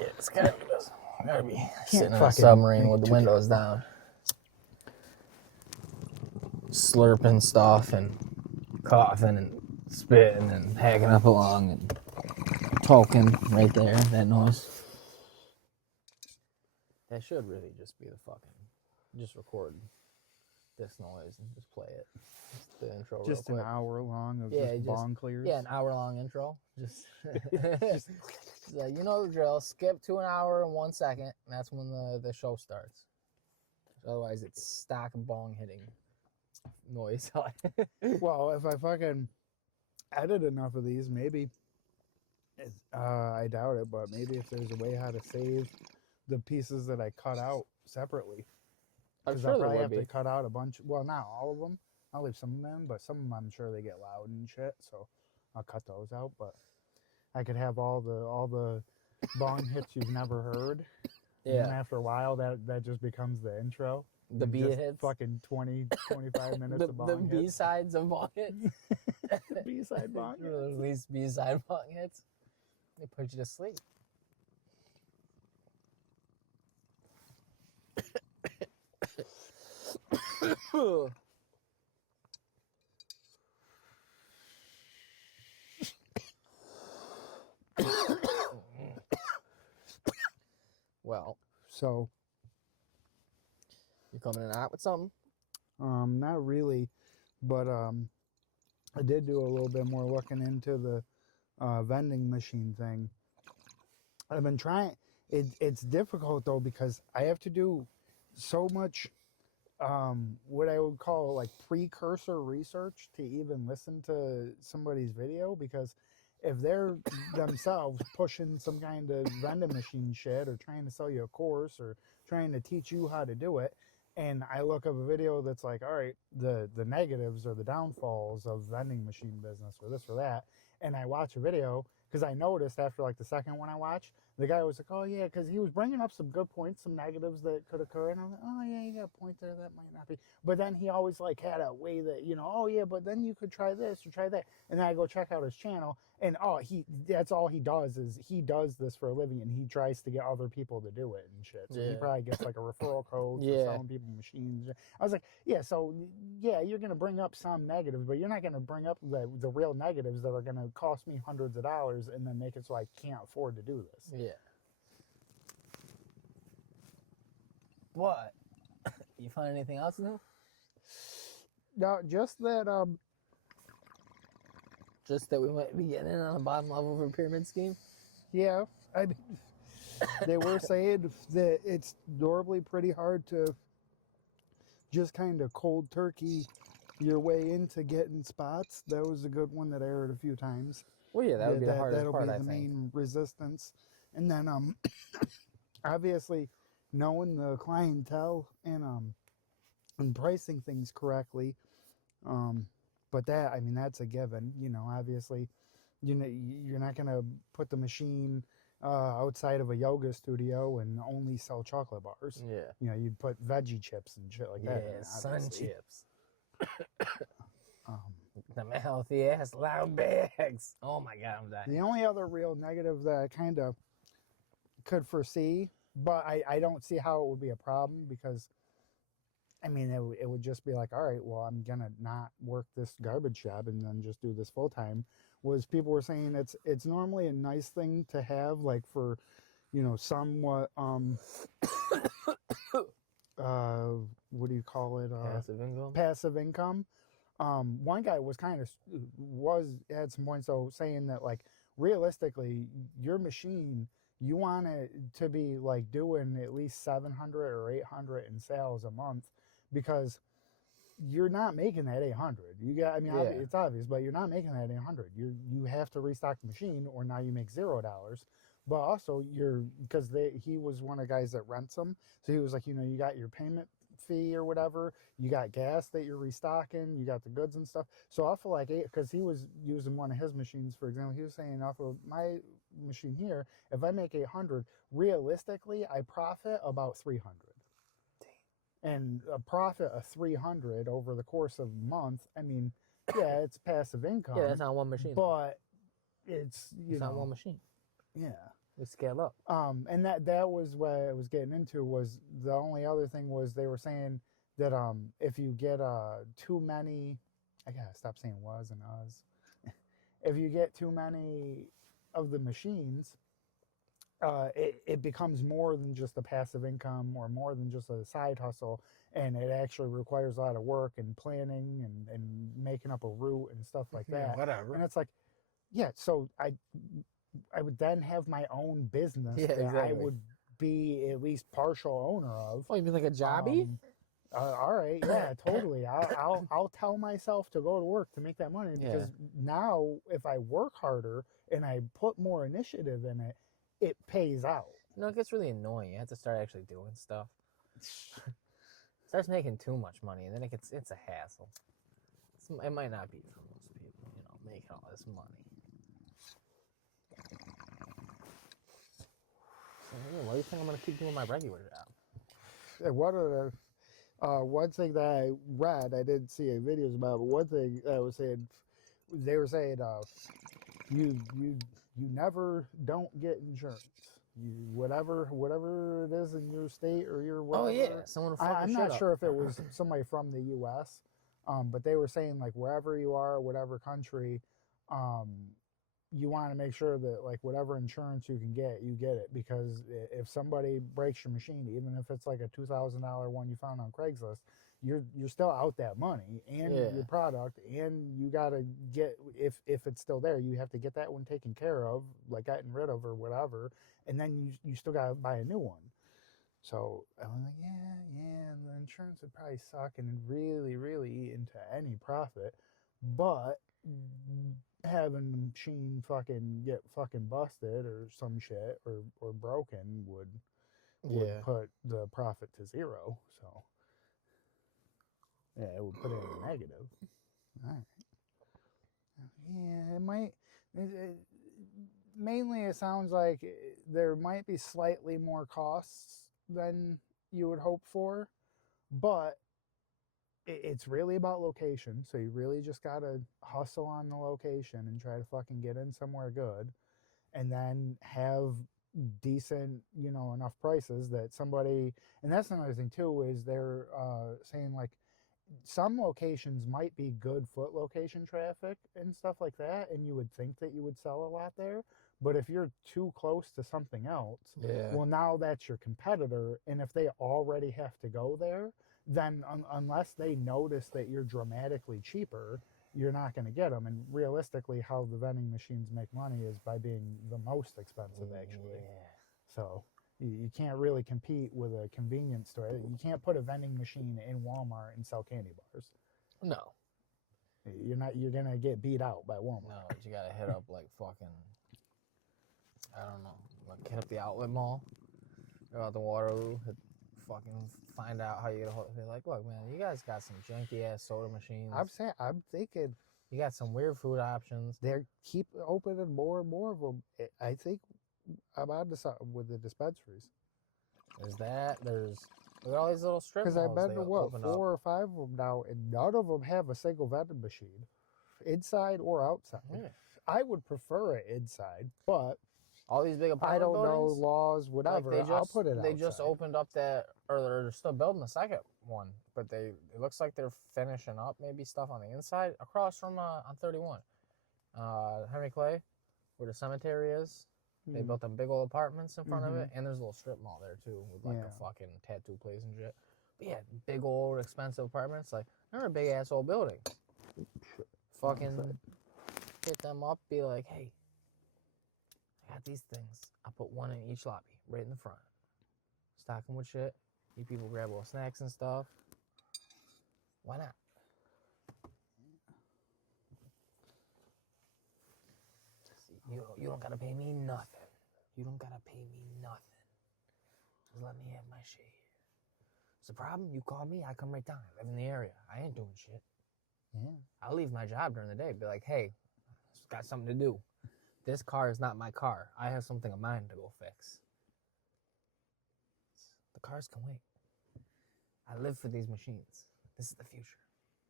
it's gotta be sitting in a submarine with the windows down, slurping stuff and coughing and spitting and hacking up along and talking right there. That noise. That should really just be the fucking, just record this noise and just play it. Just the intro. Just real an quick. hour long of just bong clears. Yeah, an hour long intro. Just like, you know the drill. Skip to an hour and 1 second, and that's when the show starts. Otherwise, it's stock bong hitting noise. Well, if I fucking edit enough of these, maybe. I doubt it, but maybe if there's a way how to save the pieces that I cut out separately. Because I'll probably have to cut out a bunch. Well, not all of them. I'll leave some of them, but some of them I'm sure they get loud and shit, so I'll cut those out. But I could have all the bong hits you've never heard. Yeah. And then after a while, that just becomes the intro. The B hits. Fucking 20, 25 minutes of bong hits. The B-sides of bong hits. The B-side bong hits. At least B-side bong hits. They put you to sleep. Well, so you coming in hot with something? Not really, but I did do a little bit more looking into the vending machine thing. I've been trying. It's difficult though because I have to do so much what I would call like precursor research to even listen to somebody's video, because if they're themselves pushing some kind of vending machine shit or trying to sell you a course or trying to teach you how to do it, and I look up a video that's like, all right, the negatives or the downfalls of vending machine business or this or that, and I watch a video, because I noticed after like the second one I watched, the guy was like, oh yeah, because he was bringing up some good points, some negatives that could occur, and I'm like, oh yeah, you got a point there, that might not be. But then he always like had a way that, you know, oh yeah, but then you could try this or try that. And then I go check out his channel, and that's all he does is he does this for a living, and he tries to get other people to do it and shit. So he probably gets like a referral code for selling people machines. I was like, yeah, so yeah, you're gonna bring up some negatives, but you're not gonna bring up the real negatives that are gonna cost me hundreds of dollars and then make it so I can't afford to do this. Yeah. What? You find anything else new? No, just that Just that we might be getting in on the bottom level of a pyramid scheme? Yeah. They were saying that it's normally pretty hard to just kind of cold turkey your way into getting spots. That was a good one that I heard a few times. Well, yeah, that would be the hardest part, I think. That'll be the main resistance. And then, obviously, knowing the clientele and pricing things correctly, but that, I mean, that's a given. You know, obviously, you know, you're not going to put the machine outside of a yoga studio and only sell chocolate bars. Yeah. You know, you'd put veggie chips and shit like that. Yeah, sun chips. Them healthy ass loud bags. Oh my God, I'm dying. The only other real negative that I kind of could foresee, but I don't see how it would be a problem, because I mean, it would just be like, all right, well, I'm gonna not work this garbage job and then just do this full time. Was people were saying it's normally a nice thing to have, like for, you know, somewhat what do you call it? Passive income. Passive income. One guy was had some points though, saying that like realistically, your machine, you want it to be like doing at least 700 or 800 in sales a month, because you're not making that 800. You got, I mean, it's obvious, but you're not making that 800. You have to restock the machine, or now you make $0. But also because he was one of the guys that rents them, so he was like, you know, you got your payment fee or whatever, you got gas that you're restocking, you got the goods and stuff. So off of like because he was using one of his machines, for example, he was saying off of my machine here, if I make 800, realistically, I profit about 300. And a profit of 300 over the course of a month, I mean, yeah, it's passive income. Yeah, that's not one machine. But it's, it's not one machine. Yeah. We scale up. And that was what I was getting into. Was the only other thing was they were saying that if you get too many, I gotta stop saying was and us. If you get too many of the machines, it becomes more than just a passive income or more than just a side hustle, and it actually requires a lot of work and planning and making up a route and stuff like that. Whatever. And it's like, yeah, so I would then have my own business Yeah, that I exactly. would be at least partial owner of. Oh, you mean like a jobby? All right, yeah, totally. I'll tell myself to go to work to make that money because now if I work harder and I put more initiative in it, it pays out. You know, it gets really annoying. You have to start actually doing stuff. Starts making too much money, and then it's a hassle. It might not be for most people, you know, making all this money. So, why do you think I'm gonna keep doing my regular job? One thing that I read, I didn't see any videos about, but one thing I was saying, they were saying, you never don't get insurance. Whatever it is in your state or your whatever. Oh yeah, someone. I'm not sure if it was somebody from the U.S., but they were saying like wherever you are, whatever country, you want to make sure that like whatever insurance you can get, you get it, because if somebody breaks your machine, even if it's like a $2,000 one you found on Craigslist, you're still out that money and your product, and you got to get, if it's still there, you have to get that one taken care of, like gotten rid of or whatever, and then you still got to buy a new one. So I was like, yeah, and the insurance would probably suck and really, really eat into any profit, but having the machine fucking get fucking busted or some shit or broken would put the profit to zero. So yeah, it would put it in the negative. All right. Yeah, it might. Mainly, it sounds like there might be slightly more costs than you would hope for, but it's really about location. So you really just gotta hustle on the location and try to fucking get in somewhere good, and then have decent, enough prices that somebody. And that's another thing too, is they're saying like some locations might be good foot location traffic and stuff like that, and you would think that you would sell a lot there. But if you're too close to something else, well, now that's your competitor, and if they already have to go there, then unless they notice that you're dramatically cheaper, you're not going to get them. And realistically, how the vending machines make money is by being the most expensive, actually. So you can't really compete with a convenience store. You can't put a vending machine in Walmart and sell candy bars. No. You're going to get beat out by Walmart. No, but you got to hit up like fucking, I don't know, like hit up the outlet mall, go out to Waterloo, fucking find out how you get a hold. Be like, look, man, you guys got some janky ass soda machines. I'm thinking you got some weird food options. They keep opening more and more of them. I think I'm on to something with the dispensaries. There's that. There's look at all these little strip malls. Because I've been to what, 4 up. or 5 of them now, and none of them have a single vending machine, inside or outside. Yeah. I would prefer it inside, but all these big apartment I don't buildings, know laws, whatever. Like I'll put it. They outside. just opened up that, or they're still building the second one, but it looks like they're finishing up maybe stuff on the inside across from on 31, Henry Clay, where the cemetery is. They built them big old apartments in front of it, and there's a little strip mall there too, with like a fucking tattoo place and shit. But yeah, big old expensive apartments. Like, they're big ass old buildings. Fucking hit them up, be like, hey, I got these things. I put one in each lobby, right in the front. Stock them with shit. You people grab little snacks and stuff. Why not? You don't gotta pay me nothing. You don't gotta pay me nothing. Just let me have my shit. It's a problem. You call me, I come right down. I live in the area. I ain't doing shit. Yeah. I'll leave my job during the day. Be like, hey, got something to do. This car is not my car. I have something of mine to go fix. The cars can wait. I live for these machines. This is the future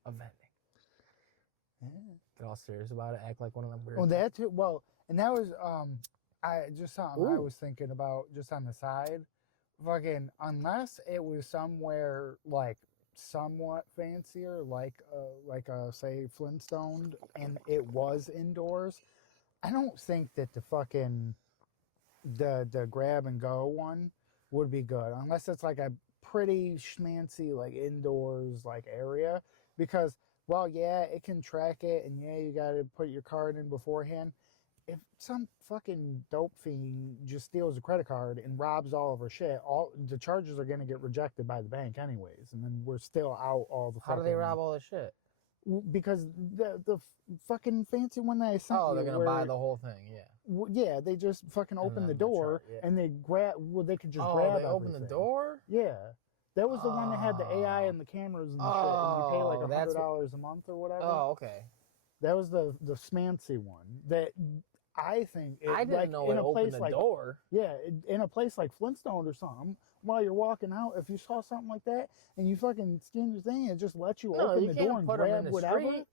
of vending. Yeah. Get all serious about it. Act like one of them weird. Well, and that was just something I Ooh. was thinking about just on the side. Fucking unless it was somewhere like somewhat fancier, like say Flintstone, and it was indoors. I don't think that the grab and go one would be good unless it's like a pretty schmancy like indoors like area, because well yeah it can track it and yeah you got to put your card in beforehand. If some fucking dope fiend just steals a credit card and robs all of our shit, all the charges are going to get rejected by the bank anyways, and then we're still out all the How do they rob all this shit? because the fucking fancy one that I sent Oh, you they're gonna where, buy the whole thing. Yeah. yeah, they just fucking open then the the door chart, yeah. and they grab. Well, they could just Oh, grab. they open the everything. door. Yeah, that was the one that had the AI Oh. and the cameras and the shit, and you pay like Oh, that's $100 a month or whatever. Oh, okay. That was the smancy one that I think. I didn't like, know in it a opened place the like, door. yeah, in a place like Flintstone or something. While you're walking out, if you saw something like that and you fucking scan your thing, it just lets you No, open you the can't door and put them grab in the whatever. street.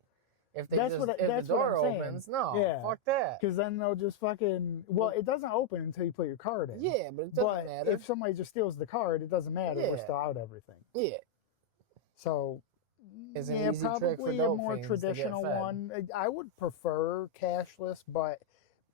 If they That's just, what- if that's the what door I'm saying. opens, no, Yeah. fuck that. Because then they'll just fucking. Well, it doesn't open until you put your card in. Yeah, but it doesn't But matter. if somebody just steals the card, it doesn't matter. We're Yeah. still out everything. Yeah, So, It's an yeah, easy trick for probably a dope more fiends to get traditional fed. one. I would prefer cashless, but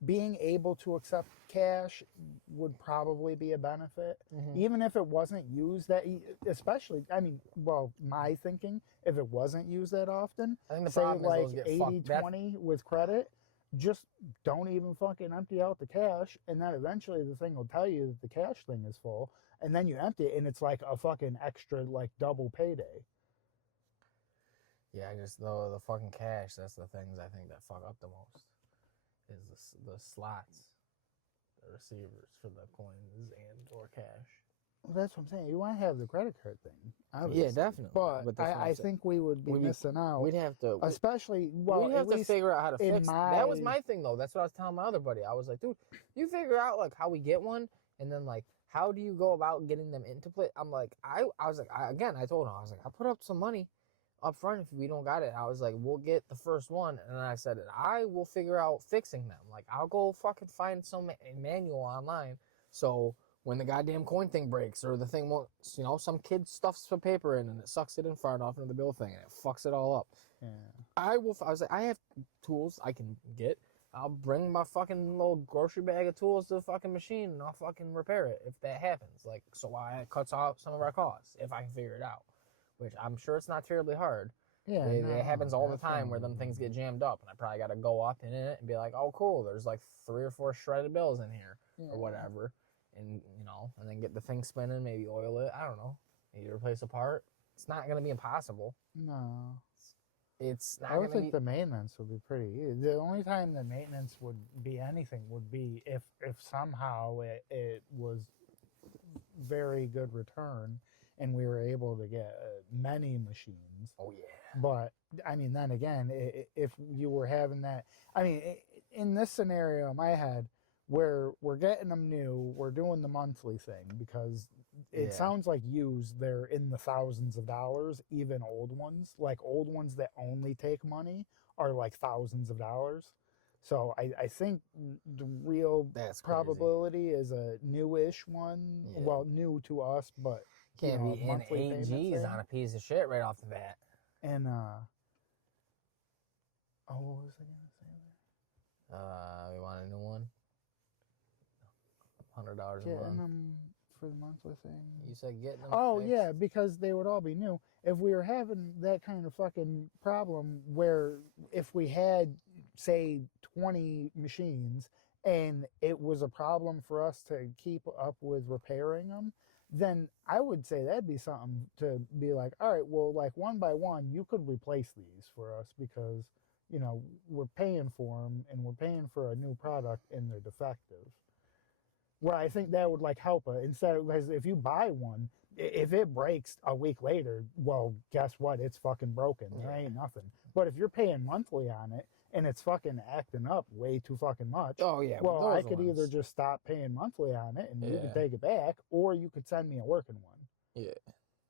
being able to accept cash would probably be a benefit. Mhm. Even if it wasn't used that, especially, I mean, well, my thinking, if it wasn't used that often, I think the say problem like is those get 80 fucked. That's- 20 with credit, just don't even fucking empty out the cash, and then eventually the thing will tell you that the cash thing is full, and then you empty it and it's like a fucking extra like double payday. Yeah, I just the fucking cash. That's the things I think that fuck up the most. Is the slots, the receivers for the coins and or cash. Well, that's what I'm saying. You want to have the credit card thing, Yeah, obviously. definitely. But that's what I'm I saying. think we would be We'd be- missing out, We'd have to. especially well we'd have at to least figure out how to in fix. That was my- my thing though. That's what I was telling my other buddy. I was like, dude, you figure out like how we get one, and then like how do you go about getting them into play? I'm like, I was like, I told him I was like, I put up some money up front if we don't got it. I was like, we'll get the first one, and I said I will figure out fixing them. Like I'll go fucking find some manual online. So when the goddamn coin thing breaks or the thing won't, some kid stuffs some paper in and it sucks it in far enough into the bill thing and it fucks it all up. Yeah. I was like, I have tools I can get. I'll bring my fucking little grocery bag of tools to the fucking machine and I'll fucking repair it if that happens. Like, so it cuts out some of our costs if I can figure it out, which I'm sure it's not terribly hard. Yeah, It happens all the time where definitely. them things get jammed up and I probably got to go up in it and be like, oh, cool, there's like 3 or 4 shredded bills in here Yeah. or whatever. And, and then get the thing spinning, maybe oil it. I don't know. Maybe replace a part. It's not going to be impossible. No. It's not I would going to think be. the maintenance would be pretty easy. The only time the maintenance would be anything would be if somehow it was very good return and we were able to get many machines. Oh, yeah. But I mean, then again, if you were having that, I mean, in this scenario in my head, where we're getting them new, we're doing the monthly thing because it Yeah. sounds like used, they're in the thousands of dollars, even old ones. Like old ones that only take money are like thousands of dollars. So I think the real That's crazy. probability is a newish one. Yeah. Well, new to us, but Can't you know, be in monthly 8 payment G's thing. on a piece of shit right off the bat. And what was I gonna say there? We want a new one. $100 a Getting month. them for the monthly thing. You said getting them. Oh fixed? yeah, because they would all be new. If we were having that kind of fucking problem where if we had say 20 machines and it was a problem for us to keep up with repairing them, then I would say that'd be something to be like, all right, well, like one by one, you could replace these for us because, we're paying for them and we're paying for a new product and they're defective. Where I think that would like help it instead of, because if you buy one, if it breaks a week later, well, guess what? It's fucking broken. There Yeah. ain't nothing. But if you're paying monthly on it and it's fucking acting up way too fucking much, Oh yeah. well, I those could either ones. just stop paying monthly on it and you Yeah. could take it back, or you could send me a working one. Yeah.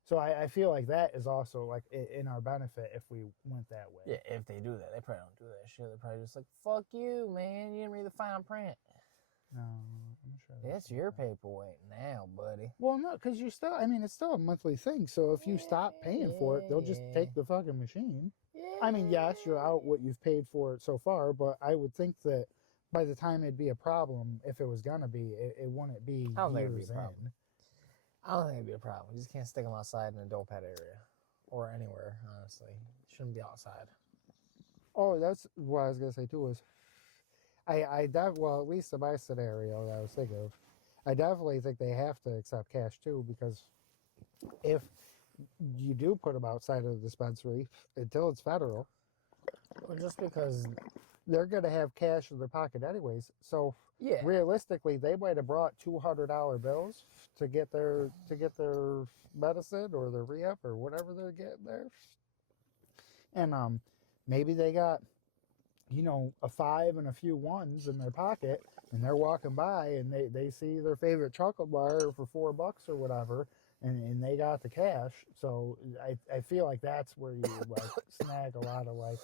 So I feel like that is also like in our benefit if we went that way. Yeah. If they do that, they probably don't do that shit. They're probably just like, "Fuck you, man. You didn't read the fine print." No, I'm sure. It's your paperweight now, buddy. Well, no, because you still. I mean, it's still a monthly thing. So if you stop paying for it, they'll just take the fucking machine. I mean, yes, you're out what you've paid for it so far, but I would think that by the time it'd be a problem, if it was gonna be, it wouldn't be I don't think it'd be a years problem. in. I don't think it'd be a problem. You just can't stick them outside in a dope head area or anywhere. Honestly, shouldn't be outside. Oh, that's what I was gonna say too. Was well, at least in my scenario that I was thinking of, I definitely think they have to accept cash too, because if you do put them outside of the dispensary until it's federal, Well, just because, they're gonna have cash in their pocket anyways. So yeah, realistically, they might have brought $200 bills to get their medicine or their re-up or whatever they're getting there, and maybe they got a 5 and a few 1s in their pocket, and they're walking by and they see their favorite chocolate bar for $4 or whatever, and they got the cash. So I feel like that's where you like snag a lot of like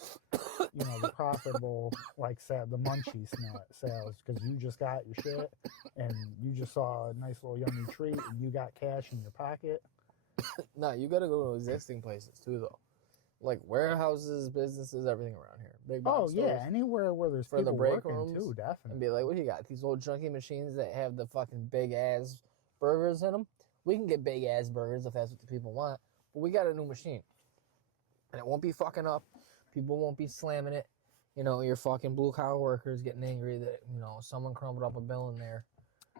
the profitable the munchie sales, because you just got your shit and you just saw a nice little yummy treat and you got cash in your pocket. no, you got to go to existing places too, though, like warehouses, businesses, everything around here. Big box stores. Yeah, anywhere where there's For the people break working rooms, too, and definitely. be like, what do you got? These old junky machines that have the fucking big ass burgers in them. We can get big ass burgers if that's what the people want, but we got a new machine, and it won't be fucking up. People won't be slamming it. Your fucking blue collar workers getting angry that someone crumbled up a bill in there.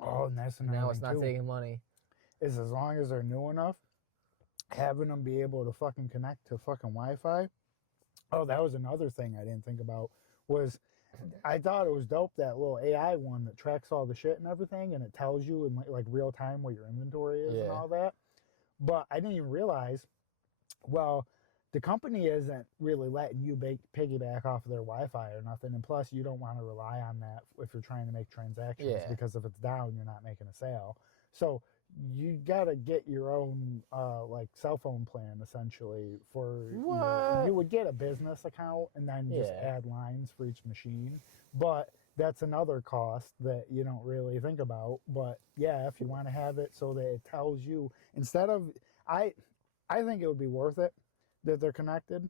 Oh, and that's another Now thing it's not too, taking money. is as long as they're new enough, having them be able to fucking connect to fucking Wi-Fi. Oh, that was another thing I didn't think about. Was I thought it was dope, that little AI one that tracks all the shit and everything, and it tells you in like real time what your inventory is and all that. But I didn't even realize, well, the company isn't really letting you piggyback off of their Wi-Fi or nothing, and plus you don't want to rely on that if you're trying to make transactions, because if it's down, you're not making a sale. So you gotta get your own like cell phone plan essentially for you would get a business account and then just add lines for each machine, but that's another cost that you don't really think about. But yeah, if you want to have it so that it tells you, instead of I think it would be worth it that they're connected,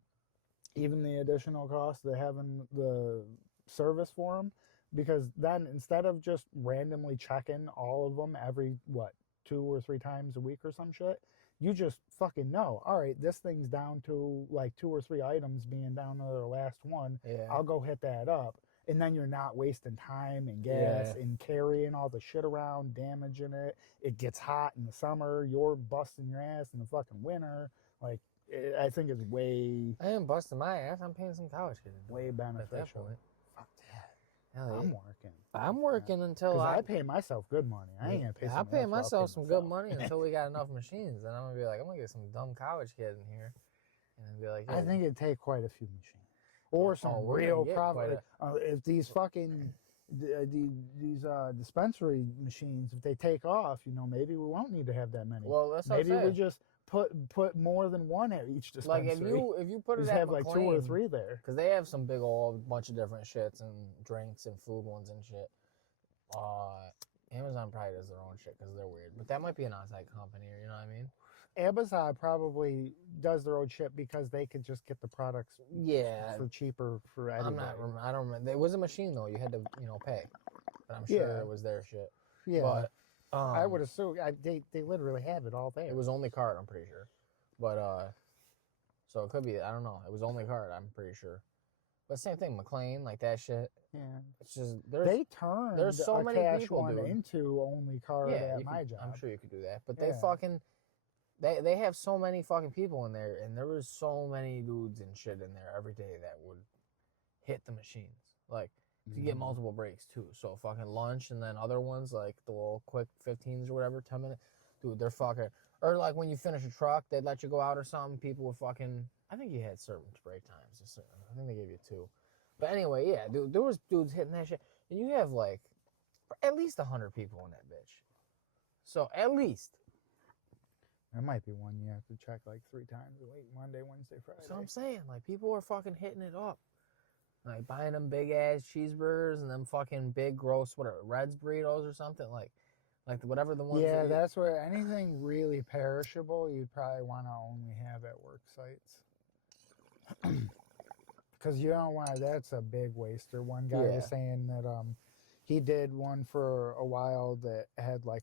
even the additional cost of having the service for them, because then instead of just randomly checking all of them every 2 or 3 times a week or some shit, you just fucking know, all right, this thing's down to like 2 or 3 items being down to their last one. I'll go hit that up, and then you're not wasting time and gas and carrying all the shit around, damaging it. It gets hot in the summer, you're busting your ass in the fucking winter. Like, I think it's way. I ain't busting my ass. I'm paying some college kids. Way beneficial. Fuck that. Hell yeah. I'm working until I pay myself good money. I ain't gonna pay. I pay myself some good money until we got enough machines. Then I'm gonna be like, I'm gonna get some dumb college kid in here, and be like, I think it'd take quite a few machines, or some real profit. If these fucking these dispensary machines, if they take off, maybe we won't need to have that many. Well, that's maybe we just put more than one at each dispensary. Like if you put it just at have McLean, like 2 or 3 there, because they have some big old bunch of different shits and drinks and food ones and shit. Amazon probably does their own shit because they're weird, but that might be an outside company, or you know what I mean. Amazon probably does their own shit because they could just get the products for cheaper for everybody. I don't remember. It was a machine though. You had to pay, but I'm sure it was their shit. Yeah, but I would assume they literally have it all there. It was only card, I'm pretty sure, but so it could be, I don't know. It was only card, I'm pretty sure. But same thing, McLean, like that shit. Yeah, it's just they turned there's so many cash people, one dude. into only card at my job. I'm sure you could do that, but they fucking they have so many fucking people in there, and there was so many dudes and shit in there every day that would hit the machines, like to get multiple breaks too. So fucking lunch and then other ones like the little quick 15s or whatever, 10 minute, dude, they're fucking. Or like when you finish a truck, they'd let you go out or something. People would fucking. I think you had certain break times. I think they gave you 2. But anyway, yeah, dude, there was dudes hitting that shit, and you have like at least 100 people in that bitch. So at least. There might be one you have to check like 3 times a week: Monday, Wednesday, Friday. That's what I'm saying. Like people are fucking hitting it up. Like buying them big ass cheeseburgers and them fucking big gross whatever Reds burritos or something like whatever the ones. Yeah, that that's where anything really perishable you'd probably want to only have at work sites. Because you don't want that's a big waster. One guy was saying that he did one for a while that had like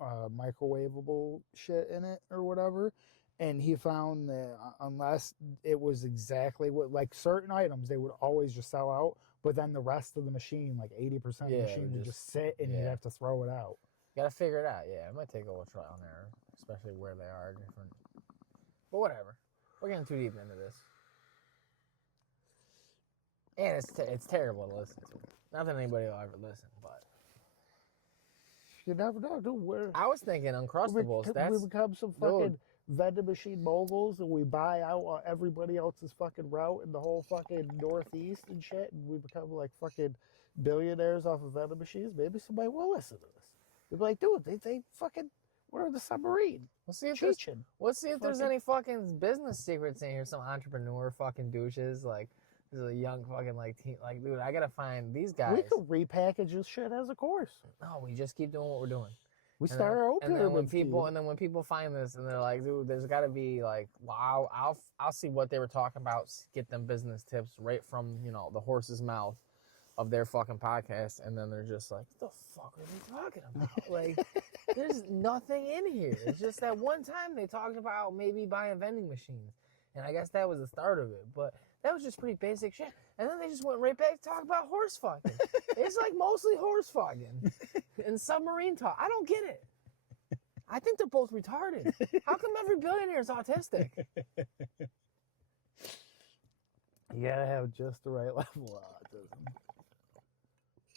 microwavable shit in it or whatever, and he found that unless it was exactly what like certain items they would always just sell out, but then the rest of the machine, like 80% of the machine would just sit and you'd have to throw it out. You gotta figure it out. Yeah, it might take a little trial and error, especially where they are different. But whatever, we're getting too deep into this. And it's terrible to listen to. Not that anybody will ever listen, but you never know, dude. I was thinking Uncrustables. We become some fucking vending machine moguls, and we buy out everybody else's fucking route in the whole fucking Northeast and shit, and we become like fucking billionaires off of vending machines. Maybe somebody will listen to this. They'll be like, dude, they fucking were the submarine. Let's see if there's any fucking business secrets in here. Some entrepreneur fucking douches like. This is a young fucking like teen, like dude. I gotta find these guys. We could repackage this shit as a course. No, we just keep doing what we're doing. We start our own pyramid scheme. And then when people find this and they're like, dude, there's got to be like, wow, I'll see what they were talking about. Get them business tips right from the horse's mouth of their fucking podcast, and then they're just like, what the fuck are they talking about? Like, there's nothing in here. It's just that one time they talked about maybe buying vending machines, and I guess that was the start of it, but. That was just pretty basic shit. And then they just went right back to talk about horse fucking. It's like mostly horse fucking and submarine talk. I don't get it. I think they're both retarded. How come every billionaire is autistic? You gotta have just the right level of autism.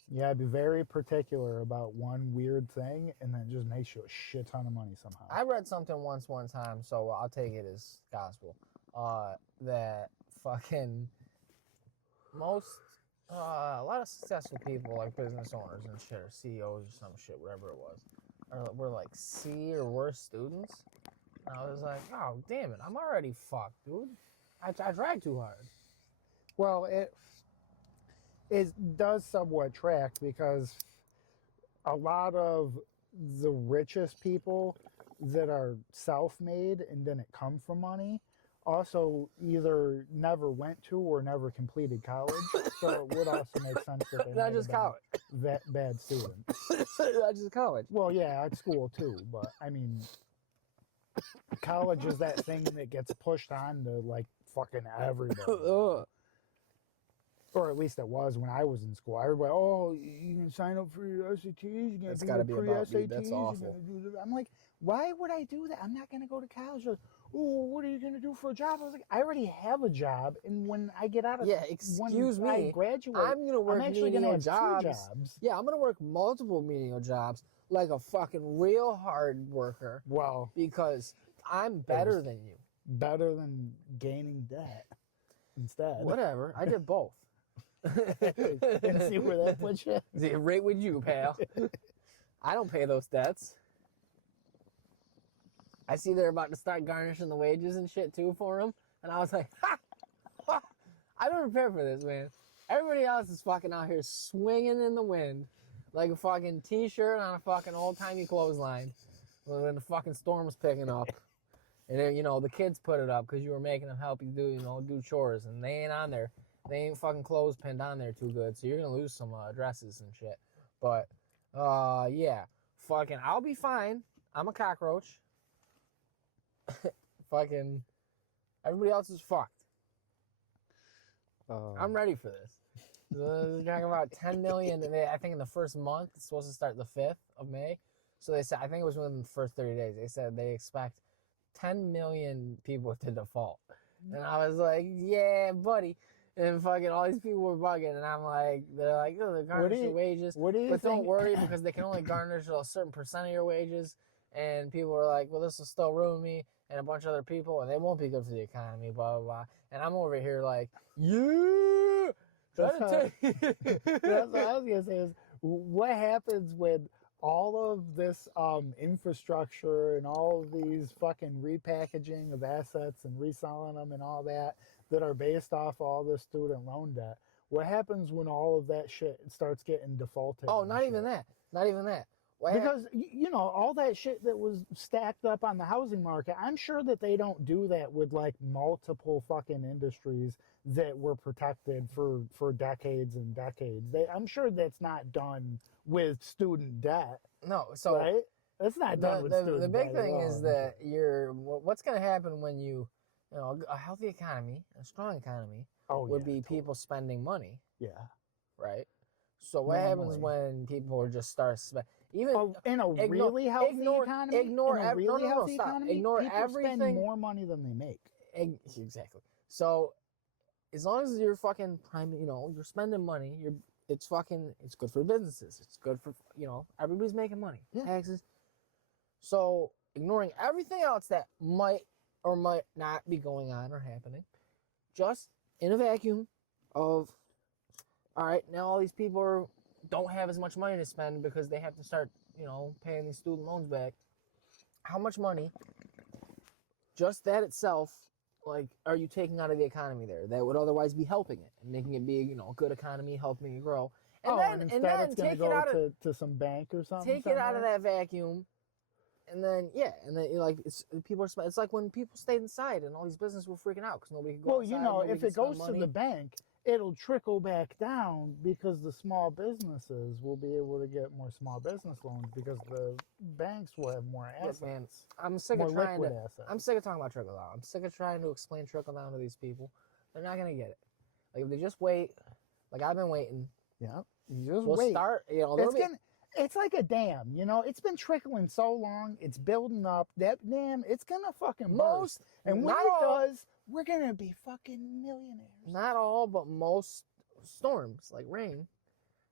You gotta be very particular about one weird thing and then just make you a shit ton of money somehow. I read something one time, so I'll take it as gospel. That fucking a lot of successful people like business owners and shit or CEOs or some shit, whatever it was, were like C or worse students. And I was like, oh damn it, I'm already fucked, dude. I tried too hard. Well, it does somewhat track because a lot of the richest people that are self-made and didn't come from money also either never went to or never completed college, so it would also make sense that they not just college, bad students. Not just college. Well, yeah, at school too, but I mean, college is that thing that gets pushed on to like fucking everybody. Or at least it was when I was in school. Everybody, oh, you can sign up for your SATs. You can do pre-SATs. That's awful. I'm like, why would I do that? I'm not going to go to college. Like, oh, what are you going to do for a job? I was like, I already have a job, and when I get out of when I graduate, I'm going to work menial jobs. Yeah, I'm going to work multiple menial jobs like a fucking real hard worker. Well, because I'm better than you. Better than gaining debt instead. Whatever. I did both. And see where that puts you? Right with you, pal. I don't pay those debts. I see they're about to start garnishing the wages and shit too for them, and I was like, ha! I've been prepared for this, man. Everybody else is fucking out here swinging in the wind like a fucking t-shirt on a fucking old-timey clothesline when the fucking storm's picking up. And then, the kids put it up because you were making them help you do chores, and they ain't on there. They ain't fucking clothes pinned on there too good, so you're gonna lose some dresses and shit. But, yeah. Fucking, I'll be fine. I'm a cockroach. Fucking, everybody else is fucked. I'm ready for this. They're talking about 10 million, and I think in the first month, it's supposed to start the 5th of May. So they said, I think it was within the first 30 days, they said they expect 10 million people to default. And I was like, yeah, buddy. And fucking all these people were bugging, and I'm like, they're like, oh, they're garnishing your wages. But don't worry, because they can only garnish a certain percent of your wages. And people were like, well, this will still ruin me and a bunch of other people, and they won't be good for the economy, blah, blah, blah. And I'm over here like, yeah! That's what I was going to say is, what happens when all of this infrastructure and all of these fucking repackaging of assets and reselling them and all that are based off all this student loan debt, What happens when all of that shit starts getting defaulted? Oh, and not even shit? that. Not even that. What hap- Because you know all that shit that was stacked up on the housing market, I'm sure that they don't do that with like multiple fucking industries that were protected for decades and decades. I'm sure that's not done with student debt, no. So right? That's not done with the student big debt at thing all, is I'm that sure. what's going to happen when you know, a healthy economy, a strong economy Oh, would yeah, be totally. people spending money, Yeah. right? So what happens Normally. when people just start even Oh, in a ignore- really healthy ignore- economy, ignore in a ev- no, really no, no, healthy stop. economy, Ignore people everything. spend more money than they make. Exactly. So as long as you're fucking prime, you know, you're spending money, it's good for businesses. It's good for, you know, everybody's making money. Yeah. Taxes. So ignoring everything else that might or might not be going on or happening, just in a vacuum of, all right, now all these people don't have as much money to spend because they have to start, you know, paying these student loans back. How much money, just that itself, like, are you taking out of the economy there that would otherwise be helping it and making it be, you know, a good economy, helping it grow? And instead it's going to go to some bank or something. Take it out of that vacuum, and then like it's like when people stayed inside and all these businesses were freaking out because nobody could go. Well, you outside, know, nobody if could it goes spend to money. the bank, it'll trickle back down because the small businesses will be able to get more small business loans because the banks will have more Look, assets. man, I'm sick more of trying to. liquid assets. I'm sick of talking about trickle down. I'm sick of trying to explain trickle down to these people. They're not gonna get it. Like if they just wait, like I've been waiting. Yeah, you just We'll wait. start. You know, It's like a dam, you know. It's been trickling so long. It's building up. That dam, it's gonna fucking burst. And when not it all, does, we're gonna be fucking millionaires. not all, but most storms, like rain,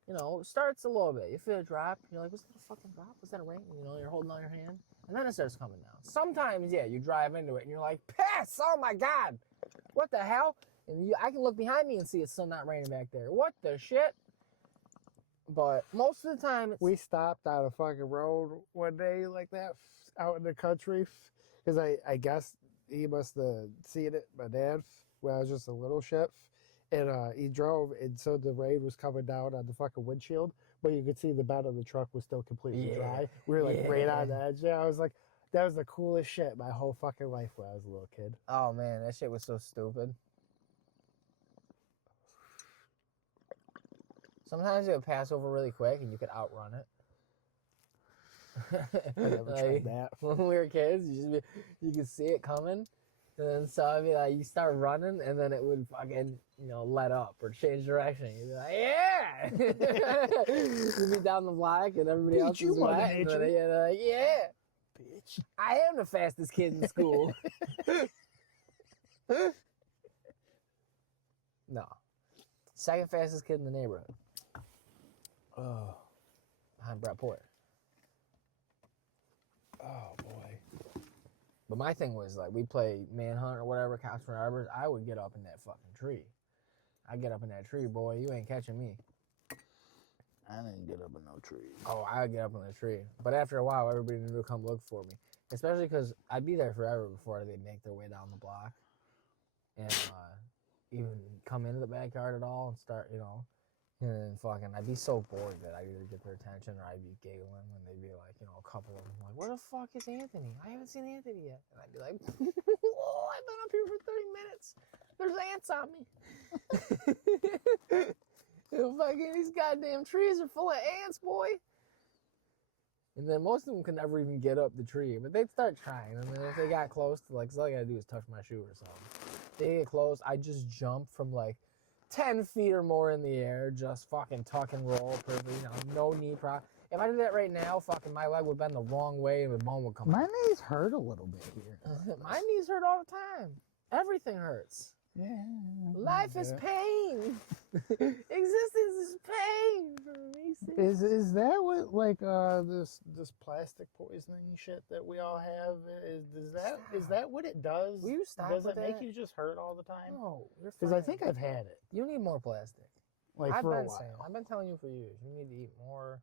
you know, starts a little bit. You feel a drop. You're like, was that a fucking drop? Was that a rain? You know, you're holding on your hand, and then it starts coming down. Sometimes, yeah, you drive into it, and you're like, piss! Oh my god, what the hell? And I can look behind me and see it's still not raining back there. What the shit? But most of the time, We stopped on a fucking road one day like that out in the country because I guess he must have seen it, my dad, when I was just a little shit. And he drove, and so the rain was coming down on the fucking windshield, but you could see the bed of the truck was still completely dry. We were like right on the edge. Yeah, I was like, that was the coolest shit my whole fucking life when I was a little kid. oh man, that shit was so stupid. Sometimes it would pass over really quick and you could outrun it. I never tried that. When we were kids, you could see it coming, and then so I mean, like you start running, and then it would fucking, you know, let up or change direction. You'd be like, yeah, you'd be down the block, and everybody else is Mother wet, and Nature. then you're like, yeah, Bitch. I am the fastest kid in school. No, second fastest kid in the neighborhood. Oh, Behind Brett Porter. oh boy. But my thing was like we play manhunt or whatever, cops for arbors. I would get up in that fucking tree. I get up in that tree, boy. You ain't catching me. I didn't get up in no tree. Oh, I would get up in the tree. But after a while, everybody knew to come look for me. Especially because I'd be there forever before they make their way down the block. And even come into the backyard at all and start, you know. And then fucking, I'd be so bored that I'd either get their attention or I'd be giggling when they'd be like, you know, a couple of them like, where the fuck is Anthony? I haven't seen Anthony yet. And I'd be like, whoa, I've been up here for 30 minutes. There's ants on me. Fucking these goddamn trees are full of ants, boy. And then most of them could never even get up the tree, but they'd start trying. And then if they got close to, like, so all I gotta do is touch my shoe or something. They get close, I just jump from like 10 feet or more in the air, just fucking tuck and roll, perfect, you know, no knee prop. If I did that right now, fucking my leg would bend the wrong way and the bone would come My out. knees hurt a little bit here. My knees hurt all the time. Everything hurts. Yeah. Life is pain. Existence is pain for me. Is that what like this plastic poisoning shit that we all have is that what it does? Will you stop Does with it make that? you just hurt all the time? No, you're Because I fine. think I've had it You need more plastic. like I've for a been while. saying. I've been telling you for years. You need to eat more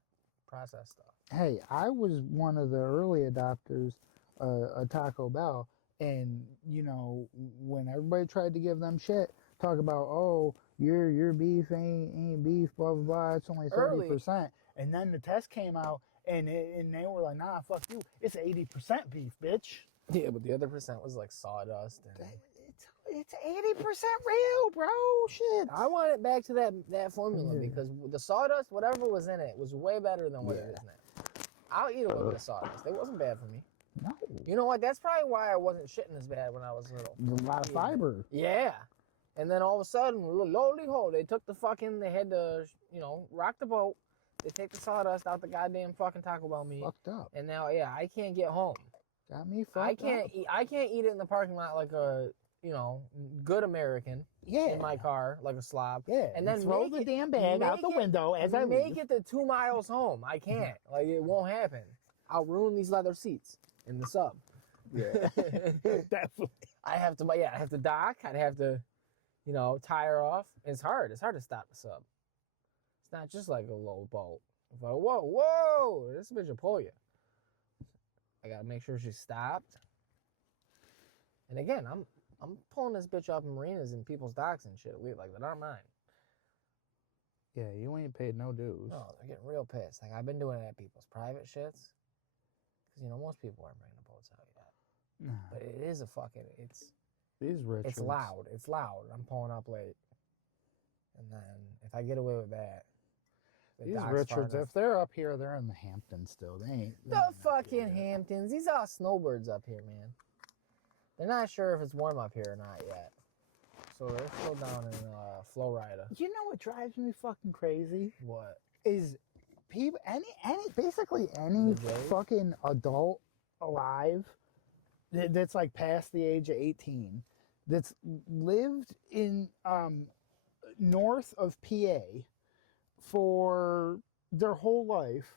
processed stuff. Hey, I was one of the early adopters of Taco Bell, and you know when everybody tried to give them shit, talk about, oh, your beef ain't beef, blah blah blah. It's only Early. 30%, and then the test came out, and they were like, nah, fuck you, it's 80% beef, bitch. Yeah, but the other percent was like sawdust. And It's 80% real, bro. Shit. I want it back to that formula Yeah. because the sawdust, whatever was in it, was way better than what it is now. I'll eat a little bit of sawdust. It wasn't bad for me. No, You know what? That's probably why I wasn't shitting as bad when I was little. a lot of fiber. Yeah. And then all of a sudden, lowly ho, they took the fucking, they had to, rock the boat. They take the sawdust out the goddamn fucking Taco Bell meat. Fucked up. And now, yeah, I can't get home. Got me fucked up. I can't eat it in the parking lot like a, good American Yeah. in my car, like a slob. Yeah. And then throw make the it- damn bag out make the it- window as I Make leave. it to 2 miles home. I can't. Like, it won't happen. I'll ruin these leather seats in the sub. Yeah. Definitely. I have to dock. I'd have to, tire off. It's hard. It's hard to stop the sub. It's not just like a low bolt. It's like, whoa, this bitch will pull you. I gotta make sure she's stopped. And again, I'm pulling this bitch up in marinas and people's docks and shit. Like that aren't mine. Yeah, you ain't paid no dues. No, they're getting real pissed. Like I've been doing it at people's private shits. Because most people aren't bringing the boats out yet. Nah, But it is a fucking these Richards. It's loud. It's loud. I'm pulling up late. And then if I get away with that, the These dock's far Richards, enough. if they're up here, they're in the Hamptons still. They ain't. The fucking Hamptons. These are snowbirds up here, man. They're not sure if it's warm up here or not yet. So they're still down in Florida. You know what drives me fucking crazy What? is people, basically any The Jays? fucking adult alive that's like past the age of 18 that's lived in north of PA for their whole life,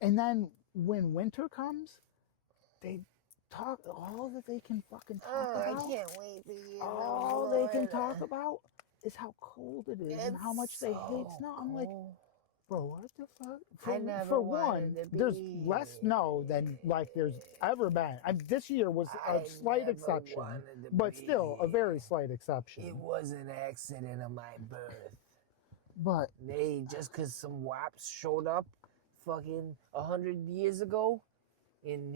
and then when winter comes, they talk all that they can fucking talk about. wait for you. All they can talk about is how cold it is and how much they hate snow. I'm like, bro, what the fuck? I never For wanted one, to there's be less snow than like there's ever been. This year was a slight exception, but still a very slight exception. It was an accident of my birth. But They just because some waps showed up fucking 100 years ago and,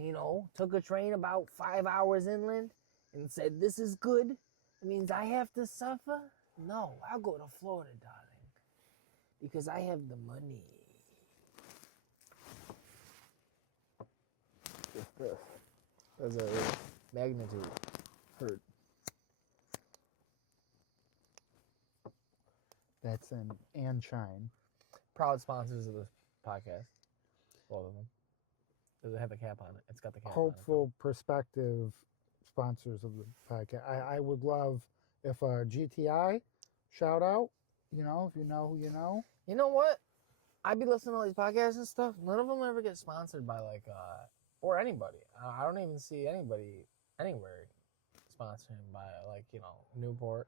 took a train about 5 hours inland and said, this is good. It means I have to suffer? No, I'll go to Florida, darling, because I have the money. That's a magnitude. Hurt. that's an and shine. Proud sponsors of this podcast. Both of them. Does it have a cap on it? It's got the cap Hopeful prospective sponsors of the podcast. I would love if GTI shout out. If you know who you know. on it. You know what? I be listening to all these podcasts and stuff. None of them ever get sponsored by or anybody. I don't even see anybody anywhere sponsoring by Newport,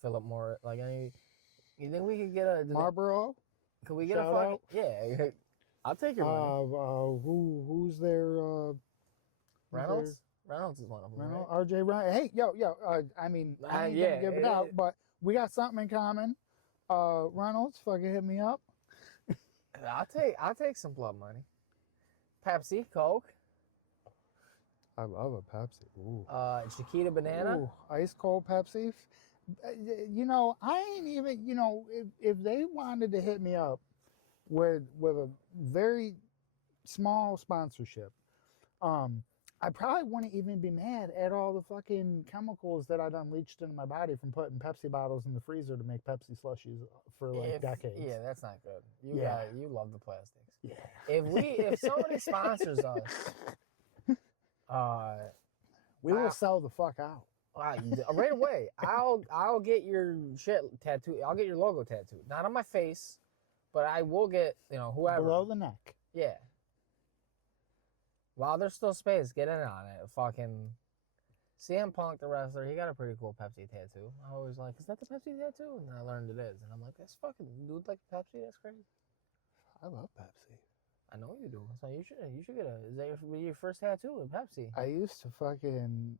Philip Morris. You think we could get a Marlboro. Could we get shout a fucking out. yeah? I'll take your money. Who's their Reynolds. Reynolds is one of them. Reynolds, Right? RJ Reynolds. Hey, yo. I mean, I ain't yeah, gonna give it out, but we got something in common. Reynolds, fucking hit me up. I'll take some blood money. Pepsi, Coke, I love a Pepsi. Ooh. Chiquita banana. Ooh, ice cold Pepsi. I ain't even. If they wanted to hit me up with a very small sponsorship, I probably wouldn't even be mad at all the fucking chemicals that I'd unleashed into my body from putting Pepsi bottles in the freezer to make Pepsi slushies for decades. Yeah, that's not good. You love the plastics. Yeah. If somebody sponsors us, we will sell the fuck out. right away. I'll get your shit tattooed. I'll get your logo tattooed. Not on my face, but I will get whoever Below the neck. Yeah. While there's still space, get in on it. Fucking CM Punk, the wrestler, he got a pretty cool Pepsi tattoo. I was like, is that the Pepsi tattoo? And then I learned it is. And I'm like, that's fucking dude like Pepsi? That's crazy. I love Pepsi. I know you do. So you should get is that your first tattoo with Pepsi? I used to fucking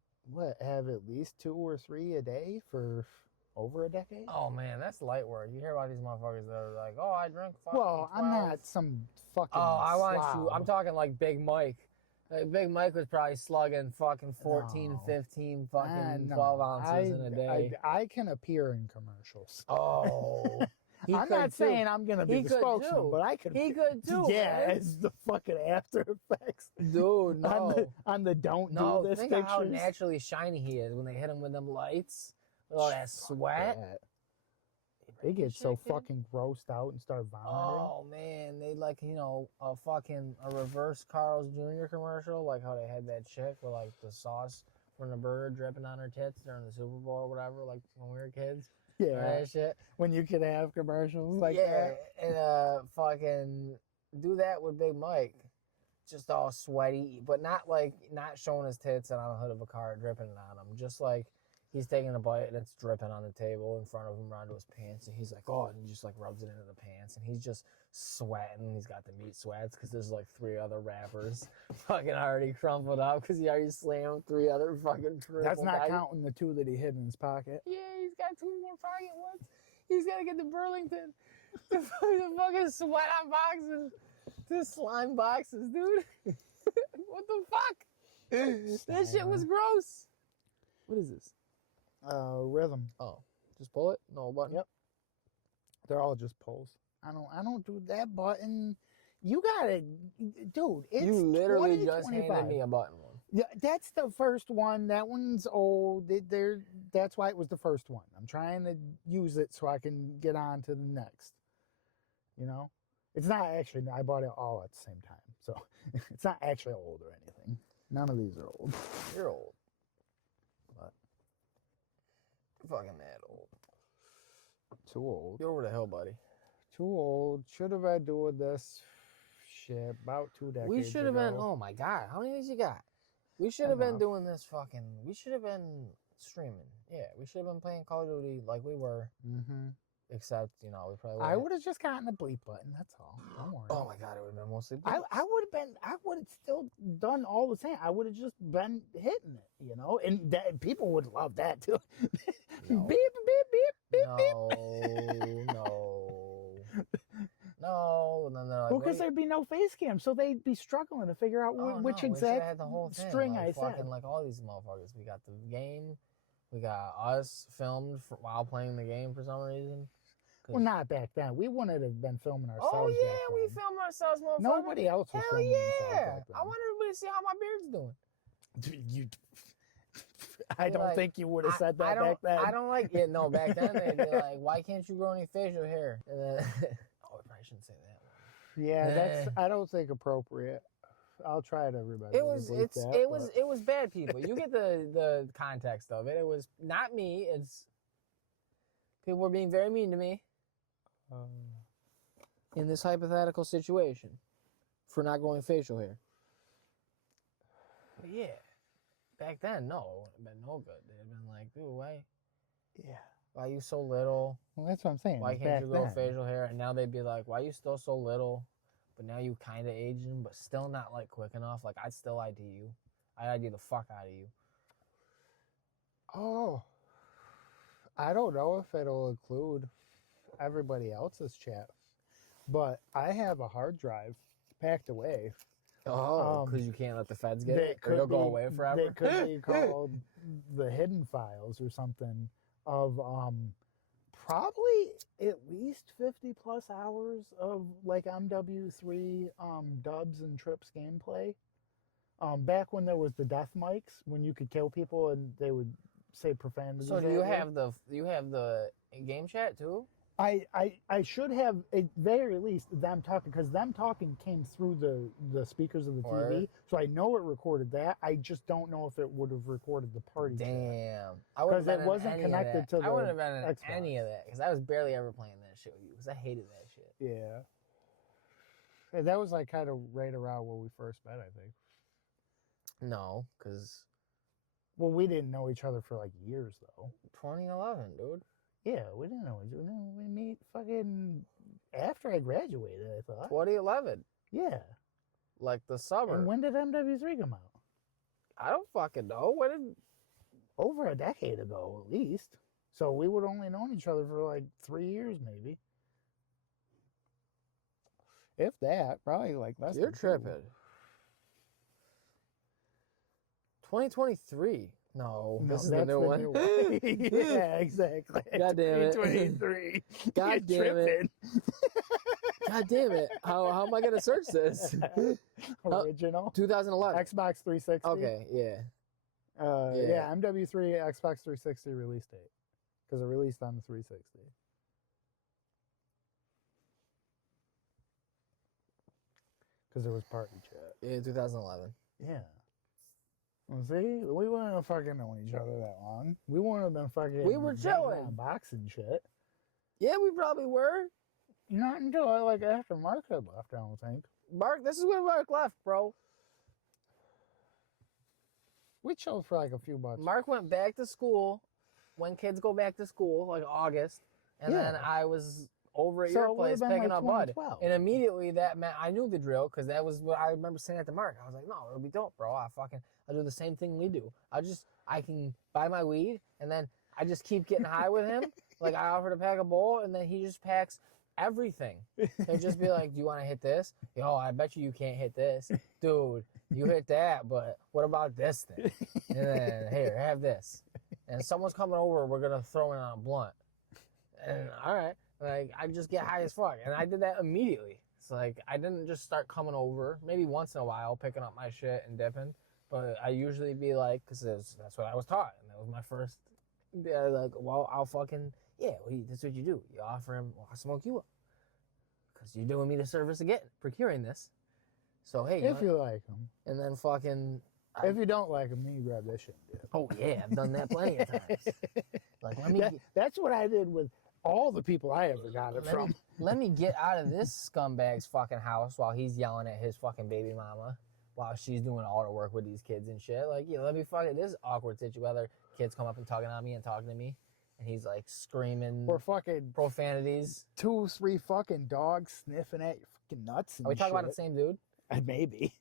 have at least 2 or 3 a day for Over a decade? Oh man, that's light work. You hear about these motherfuckers that are like, oh, I drink fucking Well, I'm 12. not some fucking. Oh, I want you. slob. I'm talking like Big Mike. Like Big Mike was probably slugging fucking 14, No. 15 fucking No. 12 ounces in a day. I can appear in commercials. Oh. He I'm could not too. saying I'm gonna be He the could spokesman, too. but I could. He could too. Yeah, man. it's the fucking After Effects. Dude, no. On the don't No, do this think of how pictures. naturally shiny he is when they hit him with them lights. With all that sweat. Yeah. They get so fucking grossed out and start vomiting. Oh man, they like a reverse Carl's Jr. commercial, like how they had that chick with like the sauce from the burger dripping on her tits during the Super Bowl or whatever, like when we were kids. Yeah, That shit. when you could have commercials like yeah, that. and fucking do that with Big Mike, just all sweaty, but not showing his tits and on the hood of a car dripping on him, just like. He's taking a bite and it's dripping on the table in front of him onto his pants. And he's like, oh, and he just like rubs it into the pants. And he's just sweating. He's got the meat sweats because there's like 3 other wrappers fucking already crumpled up because he already slammed 3 other fucking triple. That's not bags. counting the 2 that he hid in his pocket. Yeah, he's got 2 more pocket ones. He's got to get the Burlington. The fucking sweat on boxes. The slime boxes, dude. What the fuck? That shit was gross. What is this? Rhythm. Oh, just pull it? No button? Yep. They're all just pulls. I don't do that button. You gotta, dude. It's You literally 20, just 25. handed me a button one. Yeah, that's the first one. That one's old. That's why it was the first one. I'm trying to use it so I can get on to the next. You know, it's not actually. I bought it all at the same time, so it's not actually old or anything. None of these are old. You're old. Fucking that old. Too old. You're over the hill, buddy. Too old. Should have been doing this shit about 2 decades We should have been. ago. Oh my god, how many of these you got? We should have been Enough. doing this fucking. We should have been streaming. Yeah, we should have been playing Call of Duty like we were. Mm-hmm. Except we probably. I would have just gotten the bleep button. That's all. Don't worry. Oh my god, it would have been mostly. I would have still done all the same. I would have just been hitting it, you know, and that people would love that too. No. Beep beep beep beep No, beep. no. Then they're like, Well, because wait. there'd be no face cam, so they'd be struggling to figure out Oh, which no, we shoulda exact had the whole thing, string like, I said. fucking like all these motherfuckers. We got the game. We got us filmed while playing the game for some reason. Well, not back then. We wouldn't have been filming ourselves. Oh yeah, back we then. filmed ourselves, motherfucker. Nobody else was Hell filming themselves yeah! back then. I want everybody to see how my beard's doing. You, I don't Like, think you would have said that I don't, back then. I don't like it. No, back then they'd be like, "Why can't you grow any facial hair?" And then, oh, I probably shouldn't say that one. Yeah, that's. I don't think appropriate. I'll try it, everybody. It was it was bad people. You get the context of it. It was not me. It's people were being very mean to me in this hypothetical situation for not growing facial hair. But yeah, back then, no, it would have been no good. They'd have been like, dude, why you so little? Well, that's what I'm saying. Why It's can't you grow back then. facial hair? And now they'd be like, why you still so little? But now you kind of aging, but still not like quick enough. Like I'd still ID you. I'd ID the fuck out of you. Oh, I don't know if it'll include everybody else's chat, but I have a hard drive packed away. Oh, because you can't let the feds get that it, or it'll go away forever. That could be called the hidden files or something of probably at least 50 plus hours of like MW3 dubs and trips gameplay. Back when there was the death mics, when you could kill people and they would say profanities. So do you have the game chat too? I should have at very least them talking, because them talking came through the speakers of the TV, Word. so I know it recorded that. I just don't know if it would have recorded the party. Damn, I wouldn't 'Cause have it been in wasn't any of connected that. to I the wouldn't have been in Xbox. any of that because I was barely ever playing that shit with you because I hated that shit. Yeah. And that was like kind of right around when we first met, I think. No, because Well, we didn't know each other for like years though. 2011, dude. Yeah, we didn't know each other. We meet fucking after I graduated, I thought. 2011, Yeah. like the summer. And when did MW3 come out? I don't fucking know. When did Over a decade ago, at least. So we would only known each other for like 3 years, maybe. If that, probably like less. You're than 2. tripping. 2023. No, No, this is the that's new one. Yeah, exactly. God damn it. 2023. God You're damn it. tripping. God damn it. How am I going to search this? Original. 2011. Xbox 360. Okay, yeah. Yeah, MW3 Xbox 360 release date. Because it released on the 360. Because it was party chat. Yeah, 2011. Yeah. Well, see, we wouldn't have fucking known each other that long. We wouldn't have been fucking. We were banging chilling. on boxing shit. Yeah, we probably were. Not until like after Mark had left, I don't think. Mark, this is when Mark left, bro. We chilled for like a few months. Mark went back to school when kids go back to school, like August. And then Yeah. I was over at So your it would've place been, picking like, up Bud. 2012. And immediately that meant I knew the drill because that was what I remember saying at the Mark. I was like, no, it'll be dope, bro. I'll do the same thing we do. I can buy my weed and then I just keep getting high with him. Like I offer to pack a bowl and then he just packs everything. He'll just be like, do you want to hit this? Yo, I bet you can't hit this. Dude, you hit that, but what about this thing? And then, here, have this. And someone's coming over, we're going to throw in on a blunt. And all right, like I just get high as fuck. And I did that immediately. It's like I didn't just start coming over, maybe once in a while, picking up my shit and dipping. But I usually be like, because that's what I was taught. And that was my first, like, well, I'll fucking, yeah, well, that's what you do. You offer him, well, I'll smoke you up. Because you're doing me the service again, procuring this. So, hey. If you like them. And then fucking. If you don't like them, then you grab this shit and dip. Oh, yeah, I've done that plenty of times. Like, let me. That's what I did with all the people I ever got it from. Let me get out of this scumbag's fucking house while he's yelling at his fucking baby mama while she's doing all the work with these kids and shit. Like, yeah, let me fucking, this awkward situation, whether kids come up and talking on me and talking to me, and he's like screaming Or fucking profanities. 2, 3 fucking dogs sniffing at your fucking nuts and Are we talking about the shit. same dude? Maybe.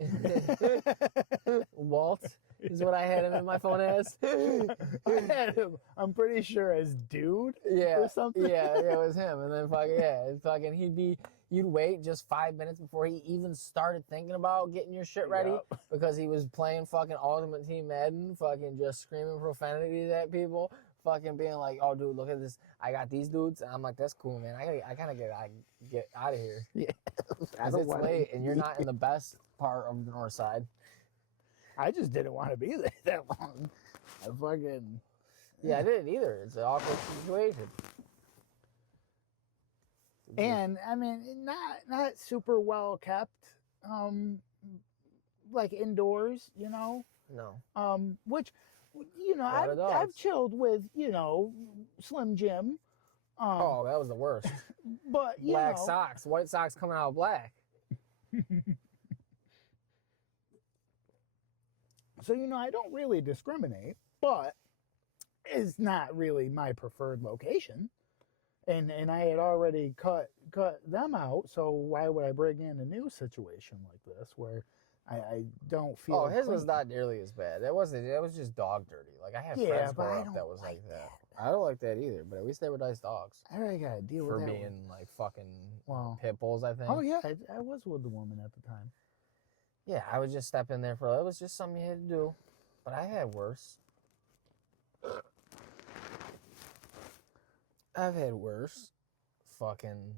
Walt is what I had him in my phone as. I had him, I'm pretty sure, as dude Yeah, or something. yeah, it was him. And then you'd wait just 5 minutes before he even started thinking about getting your shit ready Yup. because he was playing fucking Ultimate Team Madden, fucking just screaming profanities at people, fucking being like, oh, dude, look at this. I got these dudes. And I'm like, that's cool, man. I gotta get out of here. Yeah. I Because don't it's wanna late and you're be- not in the best part of the north side. I just didn't want to be there that long. I fucking. Yeah, I didn't either. It's an awkward situation. And I mean, not super well kept, like indoors, you know. No. Which, you know, Lot of I've dogs. chilled with, you know, Slim Jim. Oh, that was the worst. But you Black know, socks. White socks coming out black. so you know, I don't really discriminate, but it's not really my preferred location. And I had already cut them out, so why would I bring in a new situation like this where I don't feel? Oh, his was clean? not nearly as bad. It was just dog dirty. Like I had Yeah, friends but I growing up don't that was like like that. I don't like that either. But at least they were nice dogs I already got to deal for with that. being like fucking Wow. pit bulls. I think. Oh yeah, I was with the woman at the time. Yeah, I would just step in there for it was just something you had to do. But I had worse. I've had worse. Fucking.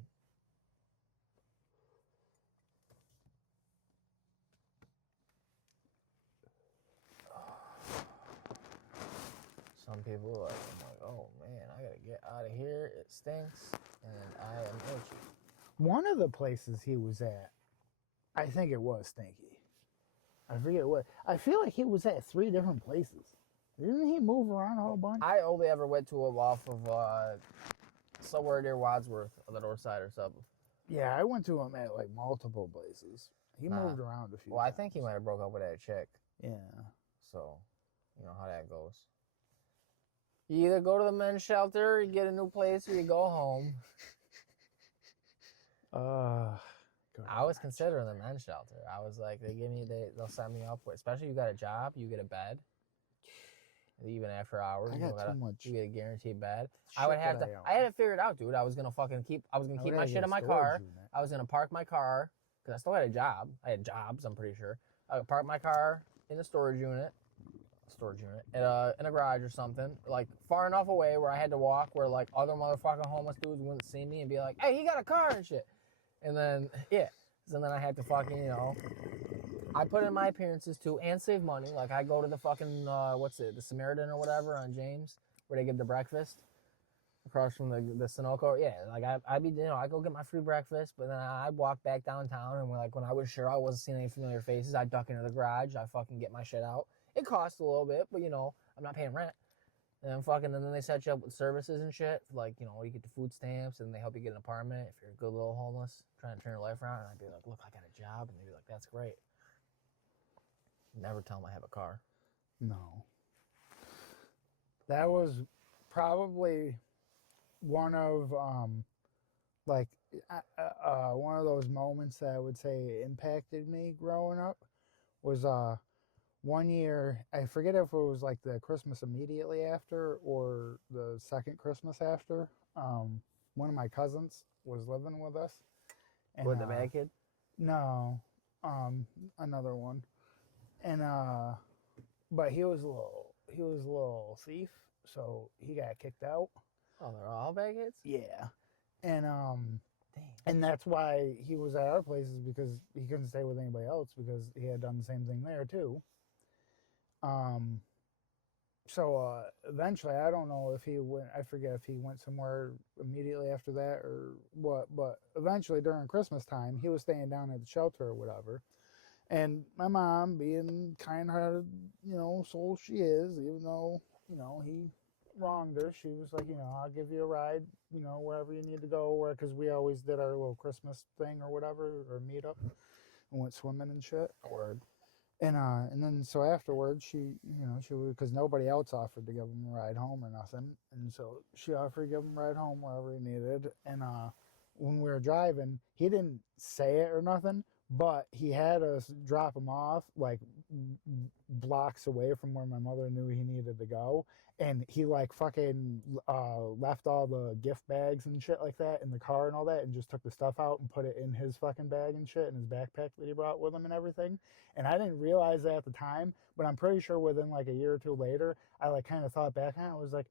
Some people are like, I'm like, oh man, I gotta get out of here. It stinks, and I am itchy. One of the places he was at, I think it was stinky. I forget what. I feel like he was at 3 different places. Didn't he move around a whole bunch? I only ever went to him off of somewhere near Wadsworth on the north side or something. Yeah, I went to him at like multiple places. He Nah. moved around a few Well, I times. think he might have broke up with that chick, Yeah. so you know how that goes. You either go to the men's shelter, you get a new place, or you go home. I was considering the men's shelter. I was like, they'll set me up with, especially you got a job, you get a bed. even after hours. I You got don't gotta, too much. you get a guaranteed bed. I shit would have that to. own. I had it figured out, dude. I was gonna keep I my would shit have in to my get a car. storage unit. I was gonna park my car because I still had a job. I had jobs. I'm pretty sure. I would park my car in a storage unit, in a garage or something, like far enough away where I had to walk, where like other motherfucking homeless dudes wouldn't see me and be like, "Hey, he got a car and shit." And then so then I had to fucking I put in my appearances too and save money. Like I go to the fucking the Samaritan or whatever on James where they give the breakfast across from the Sunoco. Yeah, like I'd be I go get my free breakfast, but then I'd walk back downtown and when I was sure I wasn't seeing any familiar faces, I'd duck into the garage. I fucking get my shit out. It costs a little bit, but I'm not paying rent. And then they set you up with services and shit. Like, you get the food stamps and they help you get an apartment if you're a good little homeless trying to turn your life around. And I'd be like, look, I got a job. And they'd be like, that's great. Never tell them I have a car. No. That was probably one of one of those moments that I would say impacted me growing up was one year, I forget if it was like the Christmas immediately after or the second Christmas after. One of my cousins was living with us. And, With the bad kid? No, another one. And but he was a little thief, so he got kicked out. Oh, they're all bad kids? Yeah. And Dang. and that's why he was at our places, because he couldn't stay with anybody else because he had done the same thing there too. So eventually, I don't know if he went, I forget if he went somewhere immediately after that or what, but eventually during Christmas time, he was staying down at the shelter or whatever. And my mom, being kind-hearted, soul she is, even though, he wronged her, she was like, I'll give you a ride, wherever you need to go, because we always did our little Christmas thing or whatever, or meet up, and went swimming and shit. Word. And then so afterwards, she would, because nobody else offered to give him a ride home or nothing, and so she offered to give him a ride home wherever he needed. And when we were driving, he didn't say it or nothing, but he had us drop him off like blocks away from where my mother knew he needed to go. And he like fucking left all the gift bags and shit like that in the car and all that, and just took the stuff out and put it in his fucking bag and shit, in his backpack that he brought with him and everything. And I didn't realize that at the time, but I'm pretty sure within like a year or two later, I like kind of thought back on it. I was like,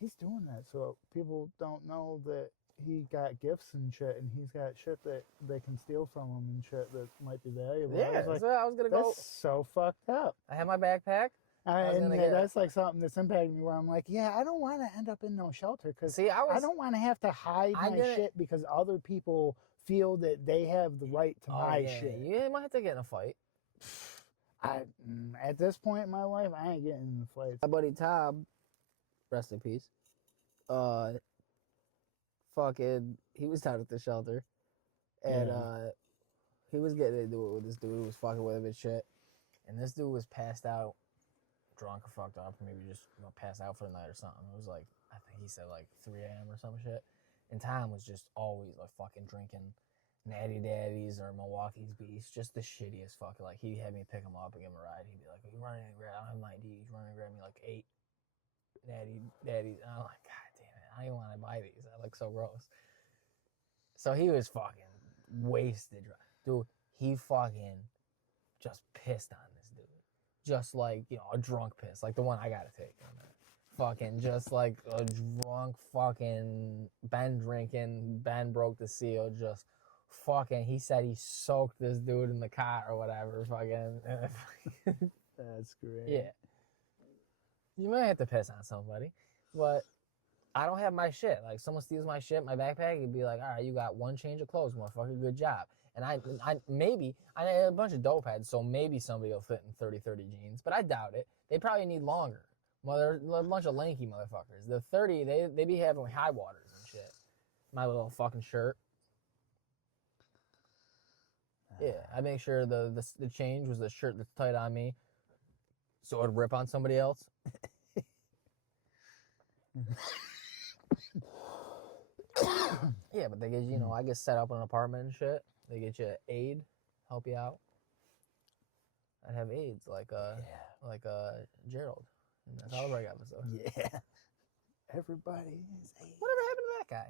he's doing that so people don't know that he got gifts and shit, and he's got shit that they can steal from him and shit that might be valuable. Yeah, I was like, so I was going to go. that's so fucked up. I have my backpack. That's like something that's impacting me where I'm like, yeah, I don't want to end up in no shelter because I don't want to have to hide my shit because other people feel that they have the right to my shit. You might have to get in a fight. At this point in my life, I ain't getting in the fights. My buddy Tom, rest in peace, he was down at the shelter, and he was getting into it with this dude who was fucking with him and shit, and this dude was passed out, drunk or fucked up, or maybe just passed out for the night or something. It was like, I think he said like 3 a.m. or some shit, and Tom was just always like fucking drinking Natty Daddies or Milwaukee's Beast, just the shittiest fucking, like, he had me pick him up and give him a ride. He'd be like, "Are you running to grab? I don't have my ID." He's running to grab me like 8 Natty Daddies. And I'm like, God damn it, I don't want to buy these. I look so gross. So he was fucking wasted. Dude, he fucking just pissed on this dude. Just like, a drunk piss. Like the one I gotta take. Fucking just like a drunk fucking Ben drinking. Ben broke the seal. Just fucking, he said he soaked this dude in the car or whatever. Fucking. That's great. Yeah. You might have to piss on somebody. But I don't have my shit. Like, someone steals my shit, my backpack, you'd be like, all right, you got one change of clothes, motherfucker, good job. And I had a bunch of dope heads, so maybe somebody will fit in 30-30 jeans, but I doubt it. They probably need longer. Well, they're a bunch of lanky motherfuckers. The 30, they be having high waters and shit. My little fucking shirt. Yeah, I make sure the change was the shirt that's tight on me, so it'd rip on somebody else. Yeah, but they get I get set up in an apartment and shit. They get you aid, help you out. I'd have aides like Gerald. And that's how the break episode. Yeah. Everybody is a... Whatever happened to that guy?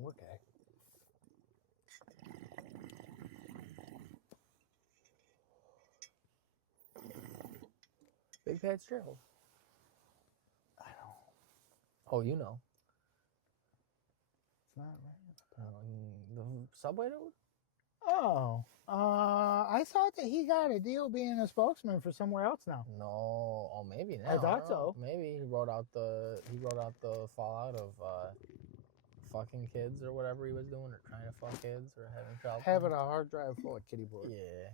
What guy? Big Pat Gerald. I don't... Oh, you know. It's not right. The Subway dude? Oh. I thought that he got a deal being a spokesman for somewhere else now. No. Oh, maybe now. I thought don't know. so. Maybe he wrote out the fallout of fucking kids or whatever he was doing, or trying to fuck kids, or having child. Having a hard drive full of kitty board. Yeah.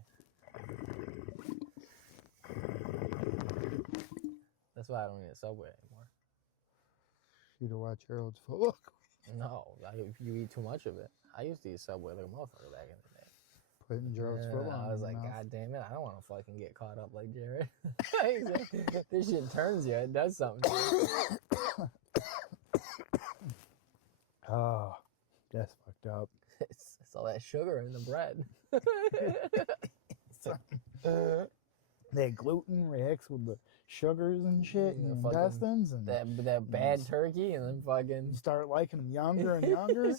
That's why I don't eat a Subway anymore. You to watch Harold's Look. No, you eat too much of it. I used to eat Subway like a motherfucker back in the day. Putting Gerald's foot on. I was like, mouth. God damn it, I don't want to fucking get caught up like Jared. This shit turns you. It does something to you. Oh, that's fucked up. It's all that sugar in the bread. That gluten reacts with the sugars and shit in Yeah, your fucking intestines, and that bad turkey, and then fucking. you start liking them younger and younger.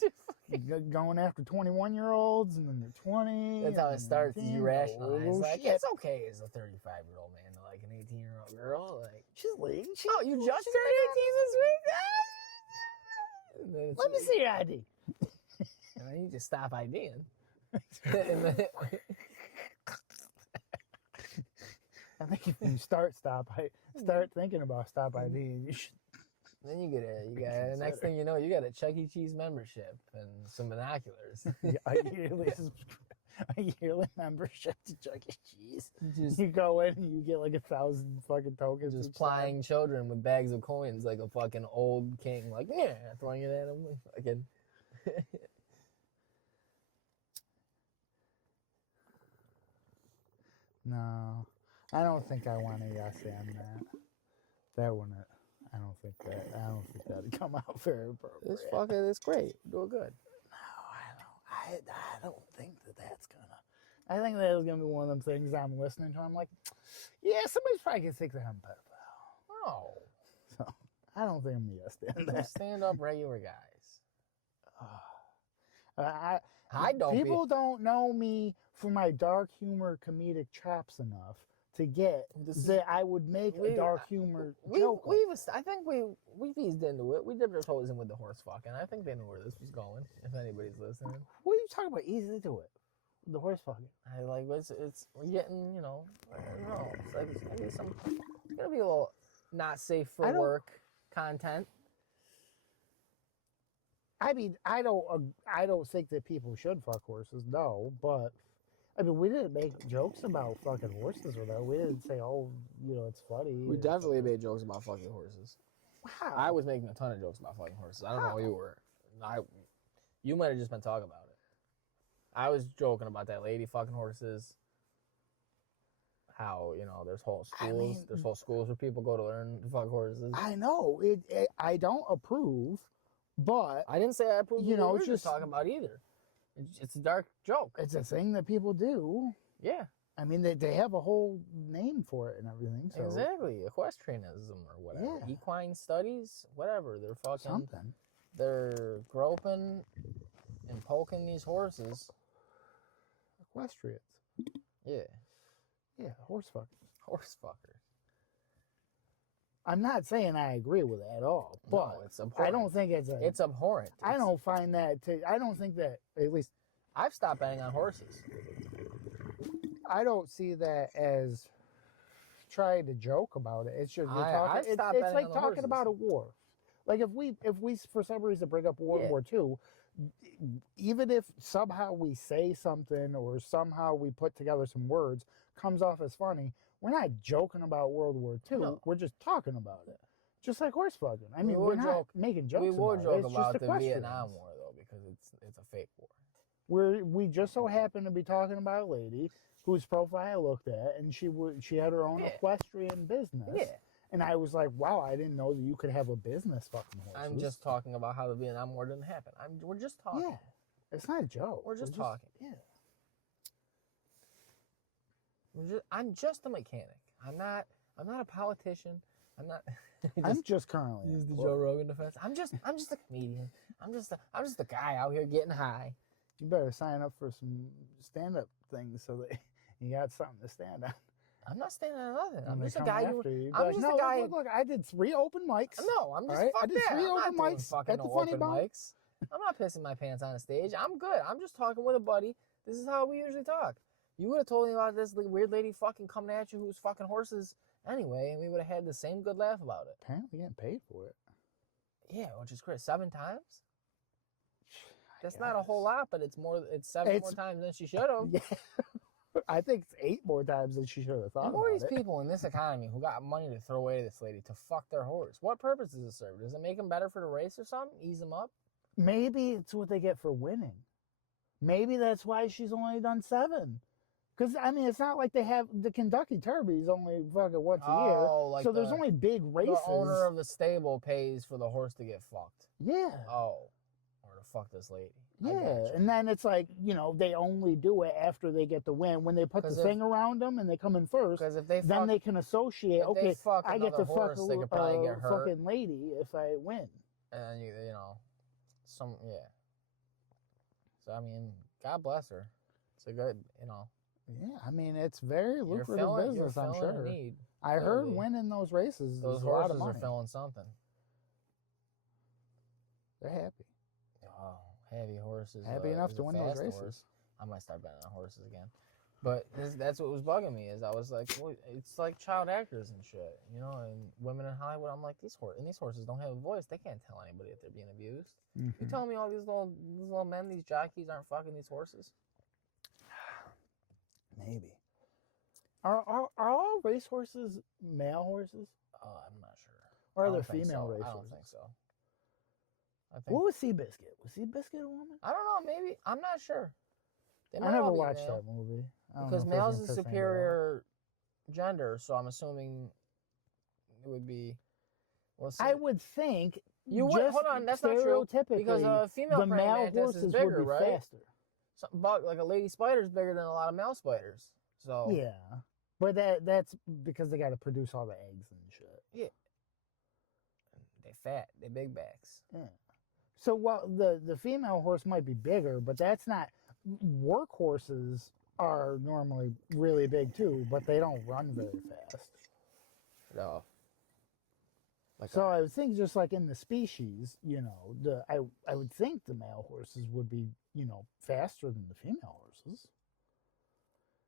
Going after 21-year-olds, and then they're 20. That's how it and starts. Is 19. you rationalize Oh, like shit. it's okay as a 35-year-old man to like an 18-year-old girl. Like, She's late. oh, you just turned 18 this week. And then Let me see your ID. And then you just stop IDing. And then, I think if you start thinking about stop ID, you should. then you get the next thing you know, you got a Chuck E. Cheese membership and some binoculars. a yearly membership to Chuck E. Cheese. Just You go in and you get like 1,000 fucking tokens. just each time. plying children with bags of coins like a fucking old king, like yeah, throwing it at them. Fucking. No, I don't think I want to yes and that. That wouldn't. I don't think that'd come out very appropriate. It's great. Do it good. No, I don't think that's gonna. I think that is gonna be one of them things I'm listening to. I'm like, yeah, somebody's probably gonna think that I'm a pedophile. No. So I don't think I'm gonna yes and They're that. stand up regular guys. I don't. People don't know me for my dark humor, comedic chops enough to get that I would make a dark humor joke. I think we eased into it. We dipped our toes in with the horse fucking. I think they knew where this was going. If anybody's listening, What are you talking about? Easy to do it. The horse fucking. I like it's we're getting, you know, I don't know. It's like it's gonna be it's gonna be a little not safe for work content. I mean, I don't think that people should fuck horses, no. But I mean, we didn't make jokes about fucking horses or that. We didn't say, oh, you know, it's funny. We or definitely something. made jokes about fucking horses. Wow. I was making a ton of jokes about fucking horses. I don't know who you were. You might have just been talking about it. I was joking about that lady fucking horses. How, you know, there's whole schools. There's whole schools where people go to learn to fuck horses. I know I don't approve, but I didn't say I approve. You know, what it's we were just talking about either. It's a dark joke. it's a thing that people do. Yeah, I mean, they have a whole name for it and everything. So exactly. Equestrianism or whatever. Yeah. Equine studies, whatever. They're fucking. something. They're groping and poking these horses. Equestrians. Yeah, Yeah, horse fucking. horse fuckers. I'm not saying I agree with it at all, but No, it's abhorrent. I don't think It's abhorrent. I don't find that. I don't think that. At least I've stopped betting on horses. I don't see that as trying to joke about it. It's just you're talking. I've It's stopped betting like on the talking horses. about a war. Like if we for some reason bring up World Yeah. War II, even if somehow we say something or somehow we put together some words, comes off as funny, we're not joking about World War II. No. We're just talking about it. Just like horse fucking. I We mean, will we're not joke- making jokes We will about it. joke It's about just the equestrians. Vietnam War though, because it's a fake war. We just so happen to be talking about a lady whose profile I looked at, and she had her own Yeah. equestrian business. Yeah. And I was like, wow, I didn't know that you could have a business fucking horses. I'm just talking about how the Vietnam War didn't happen. We're just talking. Yeah. It's not a joke. We're just talking. Yeah. I'm just a mechanic. I'm not a politician. I'm not. I'm just currently use the employed. Joe Rogan defense. I'm just a comedian. I'm just a guy out here getting high. You better sign up for some stand-up things so that you got something to stand on. I'm not standing on nothing. When I'm they just a come guy after you, I'm like, just no, a guy. Look, I did 3 open mics. No, I'm just All right, fuck I did that. 3 I'm not open doing mics fucking at the no Funny open Bone. mics. I'm not pissing my pants on a stage. I'm good. I'm just talking with a buddy. This is how we usually talk. You would have told me about this weird lady fucking coming at you who's fucking horses anyway, and we would have had the same good laugh about it. Apparently getting paid for it. Yeah, which is crazy. 7 times? That's I not a whole guess. lot, but it's 7 more times than she should have. Yeah. I think it's 8 more times than she should have thought The more about these it. people in this economy who got money to throw away to this lady to fuck their horse, what purpose does it serve? Does it make them better for the race or something? Ease them up? Maybe it's what they get for winning. Maybe that's why she's only done 7. Because, I mean, it's not like they have the Kentucky Derby's only fucking once a year. Oh, like So there's only big races. the owner of the stable pays for the horse to get fucked. Yeah. Oh, or to fuck this lady. I Yeah. gotcha. And then it's like, they only do it after they get the win. When they put the 'Cause thing around them and they come in first, Because if they then fuck, they can associate, if they okay, fuck I get another to fuck horse, they could probably a get hurt. fucking lady if I win. And yeah. So I mean, God bless her. It's a good, Yeah, I mean, it's very you're lucrative filling business, I'm a sure. need. I heard clearly. winning those races Those is a lot horses of are money. filling something. They're happy. Oh, heavy horses. Happy enough is to a win those fast races. horse. I might start betting on horses again. But that's what was bugging me is I was like, well, it's like child actors and shit, and women in Hollywood. I'm like, these horses don't have a voice. They can't tell anybody if they're being abused. You telling me all these little men, these jockeys aren't fucking these horses? Maybe. Are all racehorses male horses? I'm not sure. Or I are there don't think female so. racehorses? I don't think so. I think What was Seabiscuit? Was Seabiscuit a woman? I don't know. Maybe I'm not sure. They I might never all be watched male. that movie. I don't Because know if I was males gonna is piss anybody off. superior gender, so I'm assuming it would be. Well, I would think. You would just hold on. That's not true stereotypically, because a female the praying male mantis horses is bigger, would be right? faster. Like a lady spider is bigger than a lot of male spiders. So Yeah, but that's because they got to produce all the eggs and shit. they fat. They big backs. Yeah. So while the female horse might be bigger, but that's not. Workhorses are normally really big too, but they don't run very fast. No. Like So I would think just like in the species, I would think the male horses would be, faster than the female horses.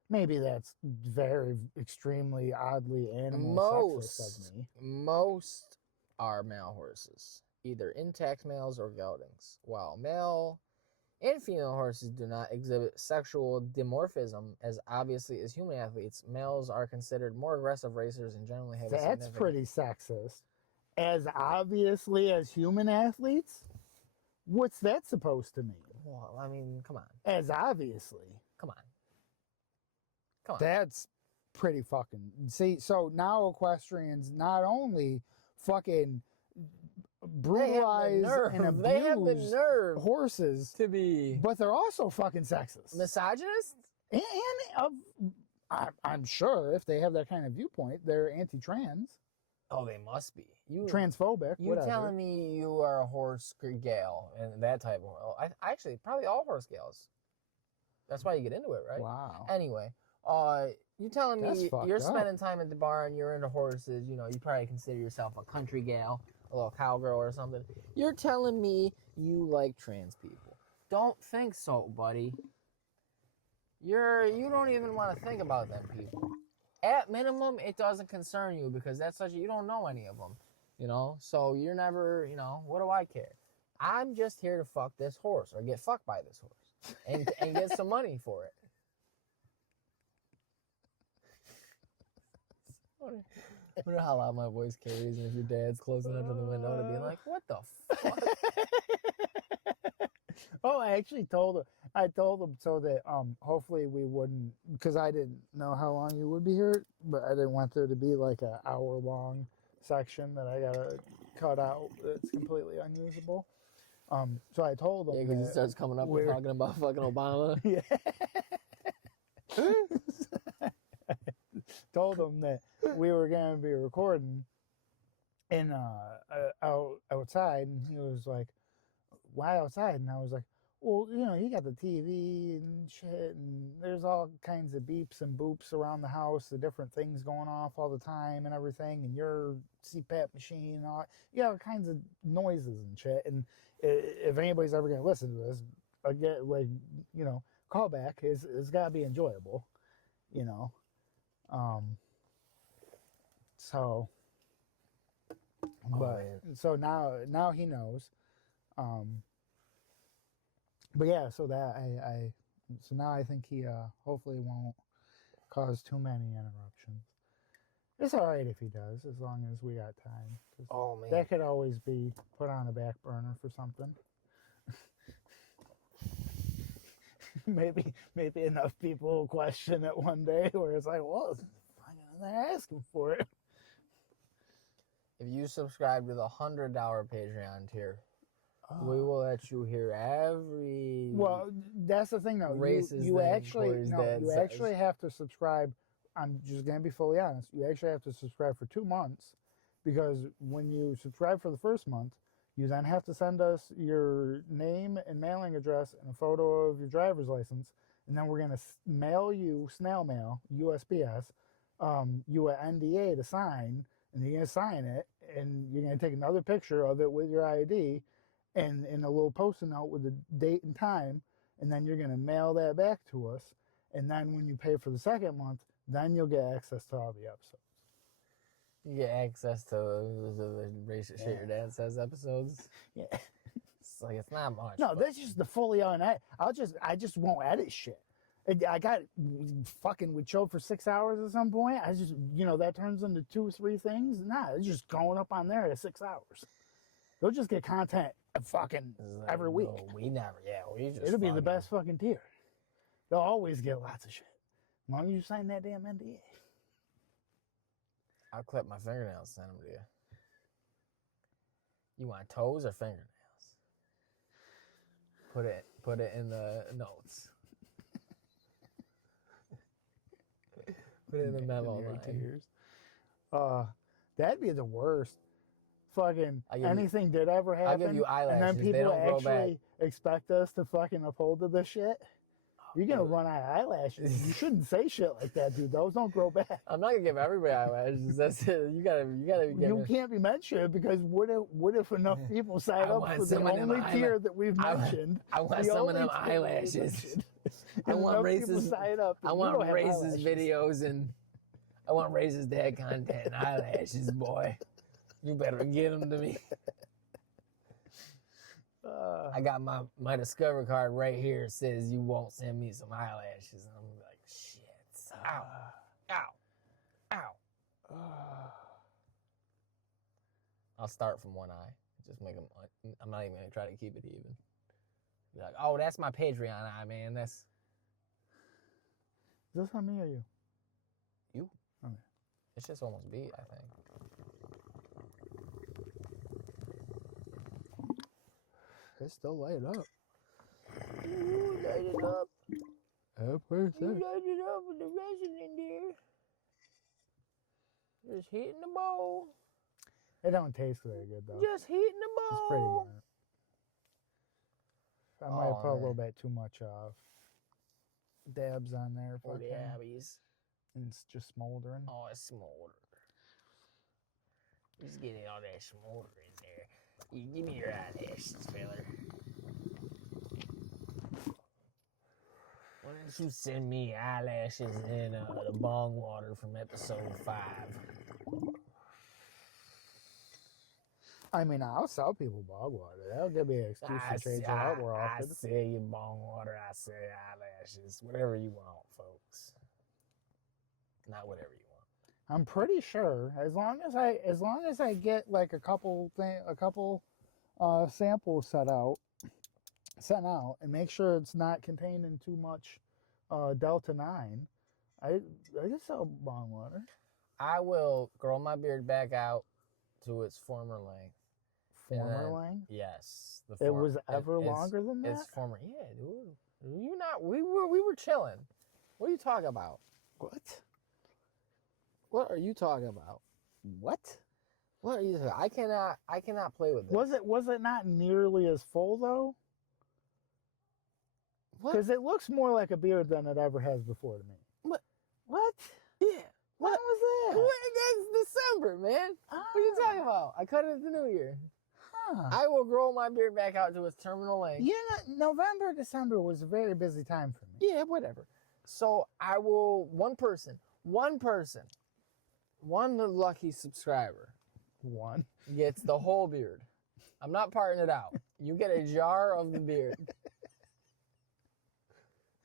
Maybe that's very extremely oddly animal sexist of me. most are male horses, either intact males or geldings, while male and female horses do not exhibit sexual dimorphism as obviously as human athletes. Males are considered more aggressive racers and generally have a That's significant... pretty sexist. As obviously as human athletes? What's that supposed to mean? Well, I mean, come on. As obviously. Come on. That's pretty fucking. See, so now equestrians not only fucking brutalize and They have the abuse nerve horses, to be but they're also fucking sexist. misogynist? I'm sure if they have that kind of viewpoint, they're anti-trans, Oh, they must be. transphobic, You whatever. telling me you are a horse gal and that type of... Well, I actually, probably all horse gals. That's why you get into it, right? Wow. Anyway, you telling That's me fucked you're up. spending time at the barn, you're into horses, you probably consider yourself a country gal, a little cowgirl or something. You're telling me you like trans people. Don't think so, buddy. You don't even want to think about them people. At minimum, it doesn't concern you because you don't know any of them, So you're never, what do I care? I'm just here to fuck this horse or get fucked by this horse and get some money for it. I wonder how loud my voice carries, and if your dad's close enough to the window to be like, "What the fuck?" Oh, I actually told him so that hopefully we wouldn't, because I didn't know how long you would be here, but I didn't want there to be like an hour-long section that I gotta cut out that's completely unusable. So I told him. Yeah, because he starts coming up and talking about fucking Obama. Yeah. told him that we were going to be recording in outside, and he was like, "Why outside?" And I was like, "Well, you know, you got the TV and shit, and there's all kinds of beeps and boops around the house, the different things going off all the time and everything, and your CPAP machine, and all, you got all kinds of noises and shit. And if anybody's ever going to listen to this, again, like, you know, callback it's got to be enjoyable, you know." So, but man. so now he knows. But yeah, so that so now I think he hopefully won't cause too many interruptions. It's all right if he does, as long as we got time. 'Cause Oh man. that could always be put on a back burner for something. maybe enough people will question it one day where it's like, well, they're asking for it. If you subscribe to the $100 Patreon tier, we will let you hear every. Well, that's the thing, though. Racist You thing actually Corey's no, dad you says. actually have to subscribe. I'm just gonna be fully honest. You actually have to subscribe for 2 months, because when you subscribe for the first month, you then have to send us your name and mailing address and a photo of your driver's license, and then we're gonna mail you snail mail USPS, you an NDA to sign, and you're gonna sign it, and you're gonna take another picture of it with your ID, and in a little post-it note with the date and time, and then you're gonna mail that back to us, and then when you pay for the second month, then you'll get access to all the episodes. You get access to the racist shit your dad says episodes. Yeah. It's like it's not much. No, but that's just the fully unedited. I just won't edit shit. I got fucking would show for 6 hours at some point. I just, you know, that turns into 2 or 3 things. Nah, it's just going up on there at 6 hours. They'll just get content fucking it's like, every week. no, we never. Yeah, we just. It'll be the fucking- best fucking tier. They'll always get lots of shit. As long as you sign that damn NDA. I'll clip my fingernails, send them to you. You want toes or fingernails? Put it in the notes. Put it in the memo Your line. tears. That'd be the worst. Fucking I'll give you- anything did ever happen. I'll give you and then eyelashes. They people don't grow back. actually expect us to fucking uphold to this shit. You're gonna run out of eyelashes. You shouldn't say shit like that, dude. Those don't grow back. I'm not gonna give everybody eyelashes. That's it. You gotta give You it. can't be mentioned because what if enough people sign I up want for the some of them only tier that we've I- mentioned? I want the some of only them tier that we've eyelashes. mentioned, I and want enough people racist. sign up that I you want don't have racist eyelashes. videos and I want racist dad content and eyelashes, boy. You better get them to me. I got my Discover card right here. It says you won't send me some eyelashes. And I'm like, shit. Ow. Ow. Ow. I'll start from one eye. Just make them. I'm not even gonna try to keep it even. Be like, oh, that's my Patreon eye, man. That's Is this on me or you? you. Okay. It's just almost beat, I think. It's still light up. Ooh, light it up. Where's You light it up with the resin in there. Just hitting the bowl. It don't taste very good though. Just hitting the It's pretty bowl. burnt. I might Oh, put a little man. bit too much dabs on there. For the fucking, Abbeys. and it's just smoldering. Oh, it's smolder. Just getting all that smolder in there. You give me your eyelashes, feller. Why don't you send me eyelashes and the bong water from episode 5? I mean, I'll sell people bog water. That'll give me an excuse to change it out more I often. sell you bong water, I sell you eyelashes, whatever you want, folks. Not whatever you want. I'm pretty sure as long as I get like a couple samples sent out and make sure it's not containing too much Delta 9, I can sell bong water. I will grow my beard back out to its former length. And Former then- length? Yes. It was ever it's- longer than that? It's former. Yeah, dude. You not? We were chilling. What are you talking about? What? What are you talking about? What? What are you talking? I cannot play with this. Was it not nearly as full though? What? Because it looks more like a beard than it ever has before to me. What? What? Yeah. When was that? What? That's December, man. What are you talking about? I cut it at the New Year. Huh. I will grow my beard back out to its terminal length. You know, November, December was a very busy time for me. Yeah, whatever. So I will, one lucky subscriber One. gets the whole beard. I'm not parting it out. You get a jar of the beard.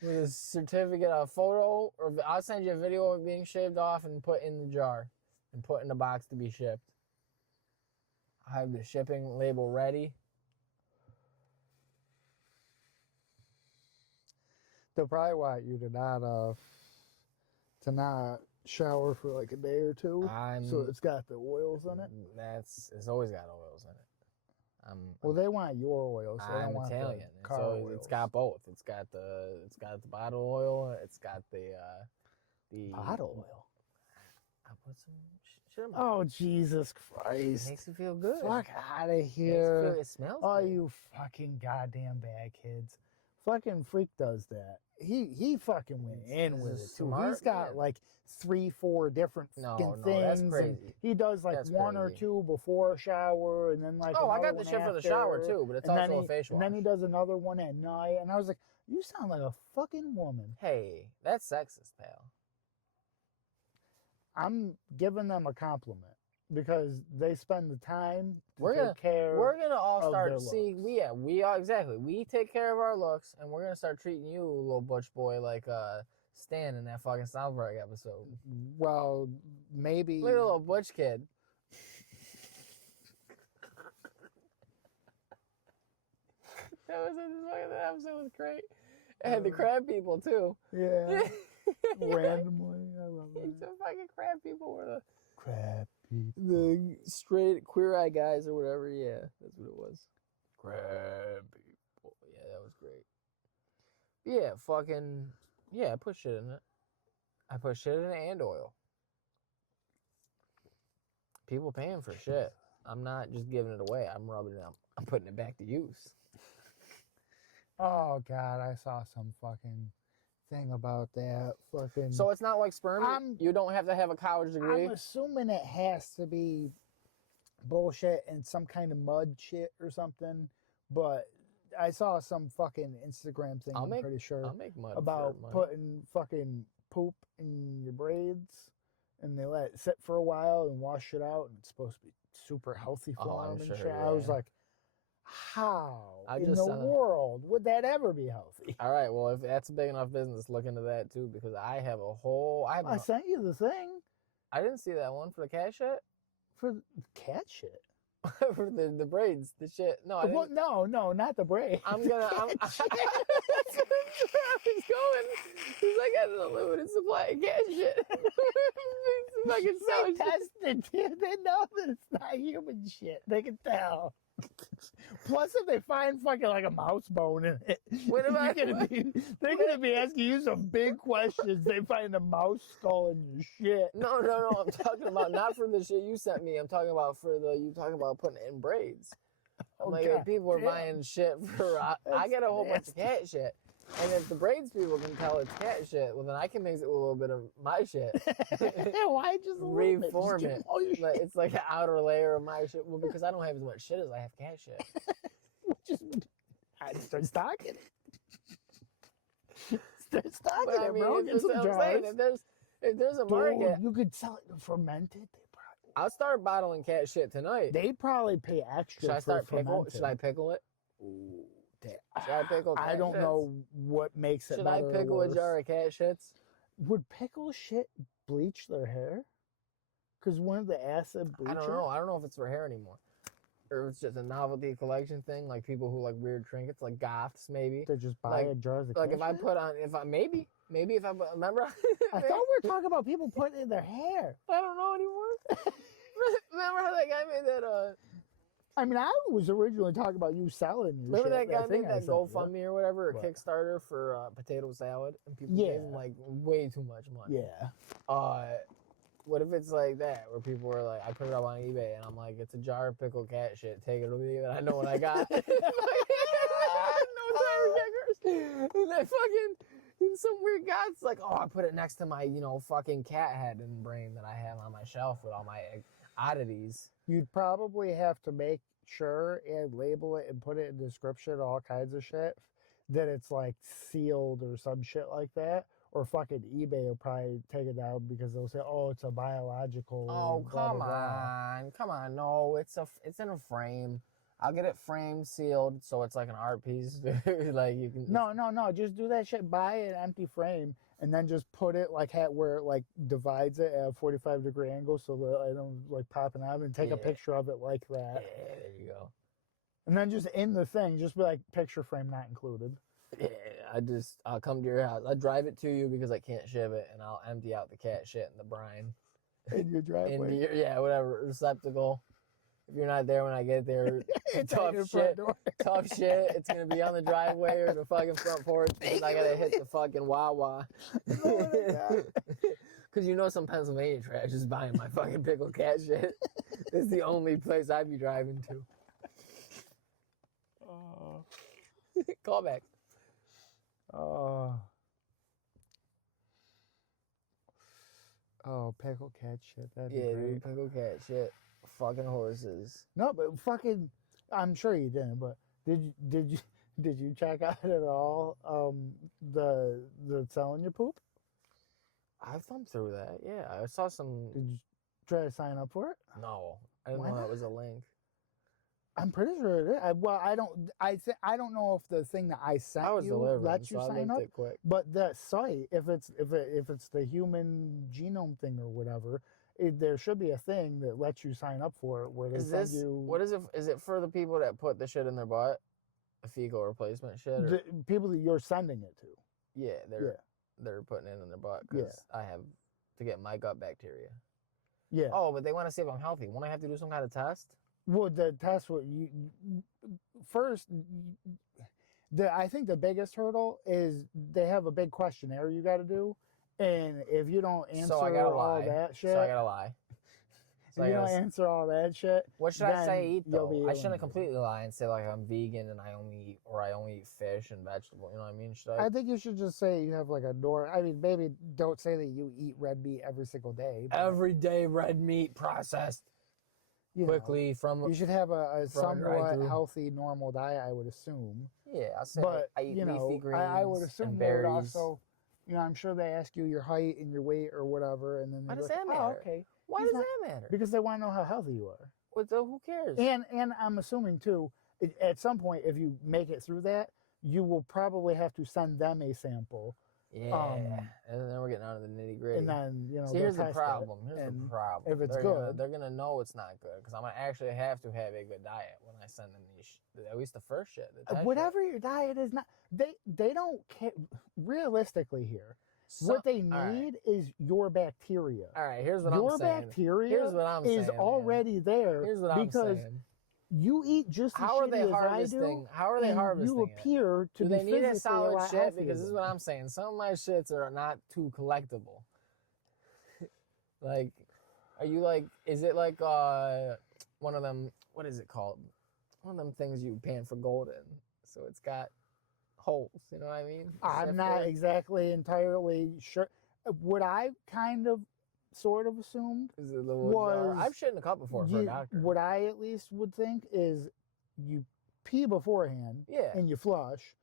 With a certificate, a photo, or I'll send you a video of it being shaved off and put in the jar and put in the box to be shipped. I have the shipping label ready. They'll probably want you to not shower for like a day or two, so it's got the oils in it. It's always got oils in it. Well, they want your oils. They don't I'm want Italian, the and car so oils. it's got both. It's got the bottle oil. It's got the bottle oil. I put some shit in my Oh, Jesus It Christ! makes it feel good. Fuck out of Makes it here! it smells Oh, good. you fucking goddamn bad kids! Fucking Freak does that. He fucking went in He's with a it too. smart He's got man. like 3-4 different fucking No, things. that's and crazy. he does like That's one or crazy. two before a shower, and then like Oh, I another got the one shit for the shower after, too, but it's and also then a facial And then he wash. does another one at night, and I was like, "You sound like a fucking woman." Hey, that's sexist, pal. I'm giving them a compliment because they spend the time to We're take care. We're gonna all of start their see. We are exactly. We take care of our looks, and we're gonna start treating you, little butch boy, like Stan in that fucking South Park episode. Well, maybe. Look at the little butch kid. That episode was great. It had the crab people too. Yeah. Randomly, I love it. The fucking crab people were Crap. the straight queer eye guys or whatever. Yeah, that's what it was. Crab people. Yeah, that was great. Yeah, fucking yeah. I put shit in it. I put shit in it and oil. People paying for shit. I'm not just giving it away. I'm rubbing it out. I'm putting it back to use. Oh God, I saw some fucking thing about that. Fucking. So it's not like sperm. You don't have to have a college degree. I'm assuming it has to be bullshit and some kind of mud shit or something. But I saw some fucking Instagram thing. I'm pretty sure I'll make mud about for money. putting fucking poop in your braids, and they let it sit for a while and wash it out, and it's supposed to be super healthy for I'm them and sure, shit. I was yeah. like, how I in just, the world would that ever be healthy? All right, well, if that's a big enough business, look into that too, because I have a whole. I sent you the thing I didn't see that one for the cat shit. for the cat shit. For the braids, the shit. No, I Well, didn't. no, not the braid. I'm gonna. That's where I was going. Cause I got an unlimited supply of cat shit. It's fucking so They tested, dude. They know that it's not human shit. They can tell. Plus, if they find fucking like a mouse bone in it, What about- they're gonna be asking you some big questions. They find a mouse skull in your shit. No. I'm talking about not for the shit you sent me. I'm talking about you talking about putting it in braids. I'm like, if God people are damn. buying shit for. I get a whole bunch of cat shit. And if the braids people can tell it's cat shit, well then I can mix it with a little bit of my shit. Why just a little bit? Just Reform give it. them all your Like, shit. it's like an outer layer of my shit. Well, because I don't have as much shit as I have cat shit. Just I start stocking it. Start stocking But I it, mean, bro. it's Get just some what I'm saying. jars. If there's a Dude, market, you could sell it fermented. I'll start bottling cat shit tonight. They'd probably pay extra Should I for start pickle? fermented. Should I pickle it? Ooh, Should I pickle I cat don't shits? know what makes it Should I better or pickle a worse. jar of cat shits? Would pickle shit bleach their hair? Because one of the acid bleach I don't know. I don't know if it's for hair anymore. Or if it's just a novelty collection thing, like people who like weird trinkets, like goths maybe. They just buy Like- a jar of the Like if cat I shit? put on, maybe if I put, remember? I thought we were talking about people putting it in their hair. I don't know anymore. Remember how that guy made that? I mean, I was originally talking about you selling your Remember shit. that guy thing made I that sent you. GoFundMe or whatever, a What? Kickstarter for potato salad, and people gave him Yeah. like way too much money. Yeah. what if it's like that, where people are like, I put it up on eBay and I'm like, it's a jar of pickled cat shit. Take it or leave it. I know what I got. No tire kickers. And they fucking, and some weird guy's like, oh, I put it next to my, fucking cat head and brain that I have on my shelf with all my oddities. You'd probably have to make sure and label it and put it in the description, all kinds of shit, that it's like sealed or some shit like that. Or fucking eBay will probably take it down because they'll say, "Oh, it's a biological." Oh, blah, come blah, blah. come on! No, it's in a frame. I'll get it framed, sealed, so it's like an art piece. Like you can. No. Just do that shit. Buy an empty frame and then just put it like where it like divides it at a 45-degree angle, so the item's like popping out, and take a picture of it like that. Yeah, there you go. And then just in the thing, just be like, picture frame not included. Yeah, I'll come to your house. I'll drive it to you because I can't ship it, and I'll empty out the cat shit in the brine. In your driveway. Whatever receptacle. If you're not there when I get there, tough shit. It's gonna be on the driveway or the fucking front porch, and I gotta hit the fucking Wawa. Because some Pennsylvania trash is buying my fucking pickled cat shit. It's the only place I'd be driving to. Callback. Pickled cat shit. That'd be great. Dude, pickled cat shit. Fucking horses. No, but fucking, I'm sure you didn't. But did you check out at all the selling your poop? I thumbed through that. Yeah, I saw some. Did you try to sign up for it? No, I didn't Why know not? that was a link. I'm pretty sure it is. I don't know if the thing that I sent I was you delivering, lets you so I sign linked up. it quick. But the site, if it's the human genome thing or whatever, there should be a thing that lets you sign up for it where they send you. What is it? Is it for the people that put the shit in their butt, a fecal replacement shit? Or? The people that you're sending it to. Yeah, they're putting it in their butt because I have to get my gut bacteria. Yeah. Oh, but they want to see if I'm healthy. Won't I have to do some kind of test? Well, the test what you first. I think the biggest hurdle is they have a big questionnaire you got to do, and if you don't answer all that shit, So I gotta lie. If you don't answer all that shit, what should I say eat though? I shouldn't eliminated. completely lie and say like I'm vegan and I only eat fish and vegetable. You know what I mean? Should I? I think you should just say you have like a door. I mean, maybe don't say that you eat red meat every single day. Every day red meat processed quickly from. You should have a somewhat drive-thru. healthy, normal diet, I would assume. Yeah, I say But I eat leafy greens I would assume and they would berries. also, I'm sure they ask you your height and your weight or whatever, and then Why they does go, that oh, matter? okay. Why He's does not- that matter? Because they want to know how healthy you are. Who cares? And I'm assuming too, at some point, if you make it through that, you will probably have to send them a sample. Yeah, and then we're getting out of the nitty gritty. And then, See, they'll here's the test it. problem. Here's the And problem. if it's they're good- gonna, they're gonna know it's not good because I'm gonna actually have to have a good diet when I send them these. At least the first shit. The test shit. Whatever your diet is, not they don't care. Realistically, here, what they need all right. is your bacteria. All right, here's what Your I'm saying. bacteria Here's what I'm is saying, already there Here's what I'm because saying. you eat just as How are they shitty as I harvesting? do. How are they and harvesting you it? appear to Do be they need a physically solid lot shit? healthier Because this is than what me. I'm saying. Some of my shits are not too collectible. Like, are you like? Is it like one of them? What is it called? One of them things you pan for gold in. So it's got holes. You know what I mean? I'm not exactly entirely sure. What I kind of, sort of assumed Is it the wood jar? was I've shit in a cup before for a doctor. what I at least would think is you pee beforehand Yeah. and you flush,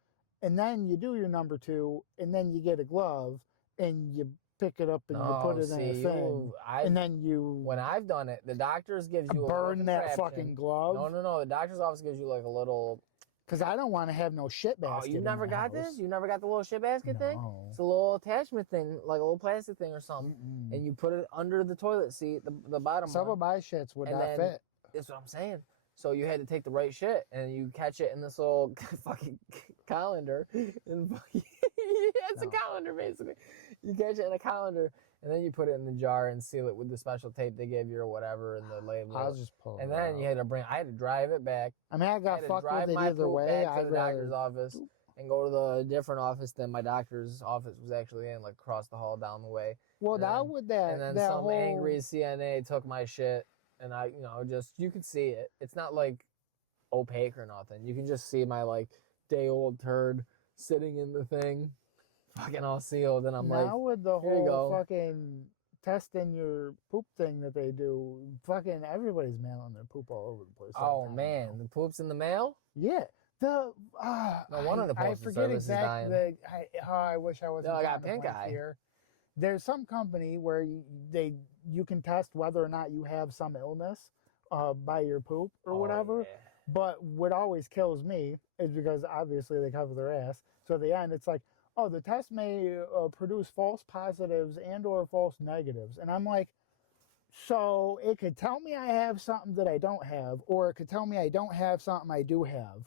and then you do your number 2, and then you get a glove and you pick it up and you put it in a thing, and then you when I've done it, the doctors gives you a burn little that contraption. fucking glove. No. The doctor's office gives you like a little. Because I don't want to have no shit Oh, basket. you in never my got house. this? You never got the little shit basket thing? No. It's a little attachment thing, like a little plastic thing or something, Mm-mm. and you put it under the toilet seat, the bottom Some one. of my shits would And not then- fit. That's what I'm saying. So you had to take the right shit, and you catch it in this little fucking colander. And it's a No. colander, basically. You catch it in a colander, and then you put it in the jar and seal it with the special tape they give you or whatever in the label. I'll just pull it And then out. you had to I had to drive it back. I mean, I I got had to fucked drive with it my either poop way. back to I'd the doctor's rather. office and go to the different office than my doctor's office was actually in, like across the hall down the way. Well, And that then- would that and then that some whole angry CNA took my shit, and I, just you could see it. It's not like opaque or nothing. You can just see my like day old turd sitting in the thing, fucking all sealed, and I'm now like, with the here you whole go. fucking testing your poop thing that they do, fucking everybody's mailing their poop all over the place. all oh the time man, now. the poop's in the mail. Yeah. The No wonder the I postal forget service is exactly dying. I wish I wasn't I got drawing a pink blank eye. here. There's some company where you can test whether or not you have some illness by your poop or whatever. Yeah. But what always kills me is because obviously they cover their ass. So at the end, it's like, oh, the test may produce false positives and or false negatives. And I'm like, so it could tell me I have something that I don't have, or it could tell me I don't have something I do have.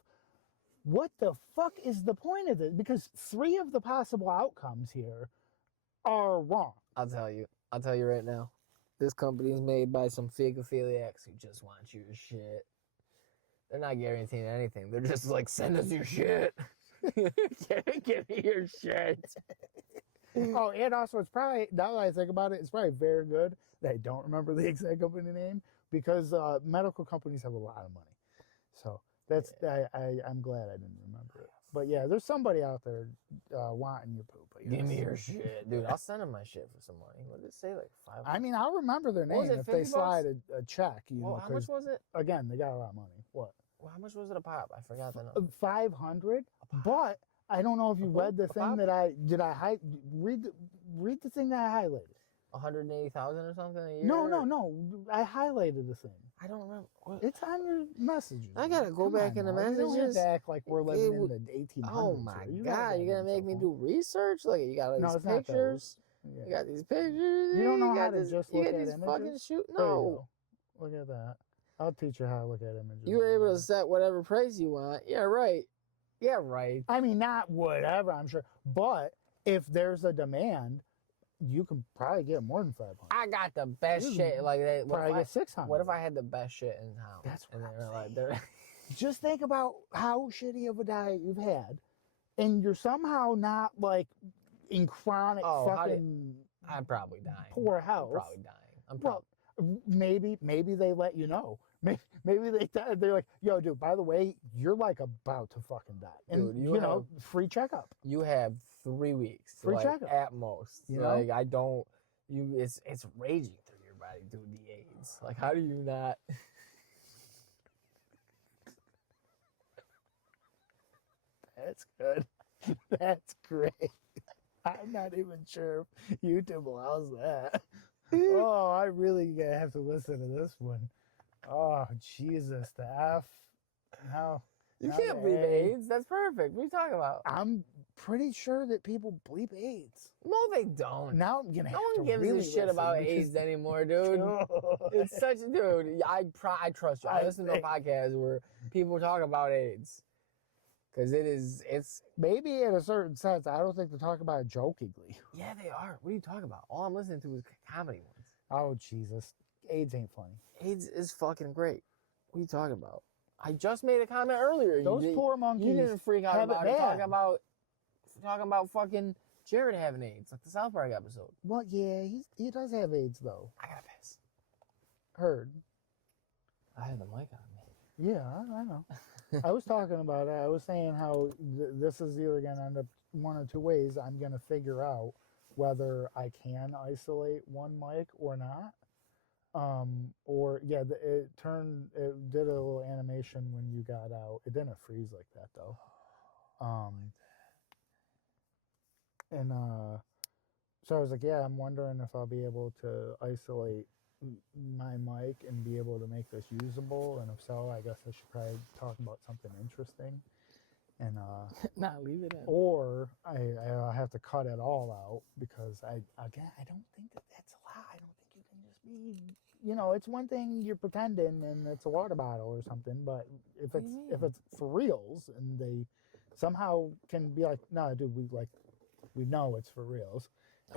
What the fuck is the point of this? Because 3 of the possible outcomes here are wrong. I'll tell you right now. This company is made by some facophiliacs who just want your shit. They're not guaranteeing anything. They're just like, send us your shit. Give me your shit. Oh, and also it's probably, now that I think about it, it's probably very good that I don't remember the exact company name, because medical companies have a lot of money. So that's I'm glad I didn't remember it. But yeah, there's somebody out there wanting your poop. I Give me guess. your shit. Dude, I'll send them my shit for some money. What did it say? Like $5? I mean, I'll remember their What was name it, if they 50 bucks? slide a check. You Well, know, how much 'cause, was it? again, they got a lot of money. What? Well, how much was it a pop? I forgot the number. 500. But I don't know if you A read the poop? A thing pop? that I read the thing that I highlighted. 180,000 or something a year? No. I highlighted the thing. I don't remember. What? It's on your messages. I gotta go Come back on in the now. You don't have messages. to act like we're living It in would- the 1800s. Oh my here. You god, gotta you're gonna make me do research? Look, you got all No, these it's not pictures. those. Yeah. You got these pictures. You don't know got how to this, just you look got at these fucking images? shoot. There you No. go. Look at that. I'll teach you how to look at images. You were able to set whatever price you want. Yeah, right. Yeah, right. I mean, not whatever, I'm sure. But if there's a demand, you can probably get more than 500. I got the best You shit. Like, what Probably if, get 600. what if I had the best shit in town? That's what and I'm they're like, saying. they're Just think about how shitty of a diet you've had, and you're somehow not like in chronic Oh, how do you- fucking I'm probably dying. poor I'm health. probably dying. I'm Well, probably. maybe they let you know. Maybe they're like, yo, dude. By the way, you're like about to fucking die, and Dude, you know, free checkup. You have 3 weeks. Free like, checkup. at most. You know? Like, I don't. It's raging through your body, dude. The AIDS. Like, how do you not? That's good. That's great. I'm not even sure if YouTube allows that. Oh, I really have to listen to this one. Oh, Jesus, the F. No. You not can't the bleep A. AIDS. That's perfect. What are you talking about? I'm pretty sure that people bleep AIDS. No, they don't. Now I'm gonna have No one to gives really a shit listen about because- AIDS anymore, dude. It's such a dude. I trust you. I I listen to a think- podcast where people talk about AIDS because it's. Maybe in a certain sense, I don't think they're talking about it jokingly. Yeah, they are. What are you talking about? All I'm listening to is comedy ones. Oh, Jesus. AIDS ain't funny. AIDS is fucking great. What are you talking about? I just made a comment earlier. Those you, poor you monkeys. didn't freak out have it about it. bad. Talking about fucking Jared having AIDS, like the South Park episode. Well, yeah, he does have AIDS, though. I gotta piss. Heard. I have the mic on me. Yeah, I know. I was talking about it. I was saying how this is either going to end up one of two ways. I'm going to figure out whether I can isolate one mic or not. Or yeah, it did a little animation when you got out. It didn't freeze like that though. So I was like, yeah, I'm wondering if I'll be able to isolate my mic and be able to make this usable, and if so, I guess I should probably talk about something interesting, and Nah, leave it in. or I have to cut it all out because I don't think that's allowed. I don't think you can just be, it's one thing you're pretending and it's a water bottle or something, but if What do you it's for reals and they somehow can be like, no, dude, we know it's for reals.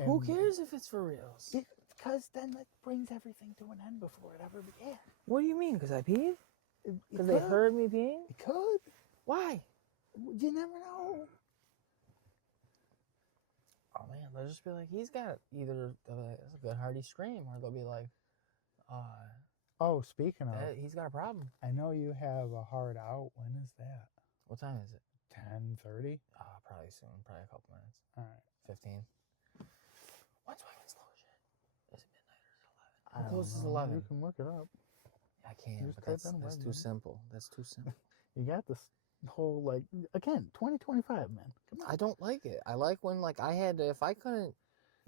Who And- cares if it's for reals? Because then that brings everything to an end before it ever began. What do you mean? Because I peed? It Because they could. heard me peeing? It could. Why? You never know. Oh man, they'll just be like, he's got either it's a good hearty scream, or they'll be like, Oh, speaking of, he's got a problem. I know you have a hard out. When is that? What time is it? 10:30. Probably soon. Probably a couple minutes. All right. 15. When's Wegmans close? Is it midnight or is it 11? I How don't close is know. 11? You can look it up. I can't. Just But type that's in too Wegmans. simple. That's too simple. You got this whole like again 2025, man. Come on. I don't like it. I like when like I had to, if I couldn't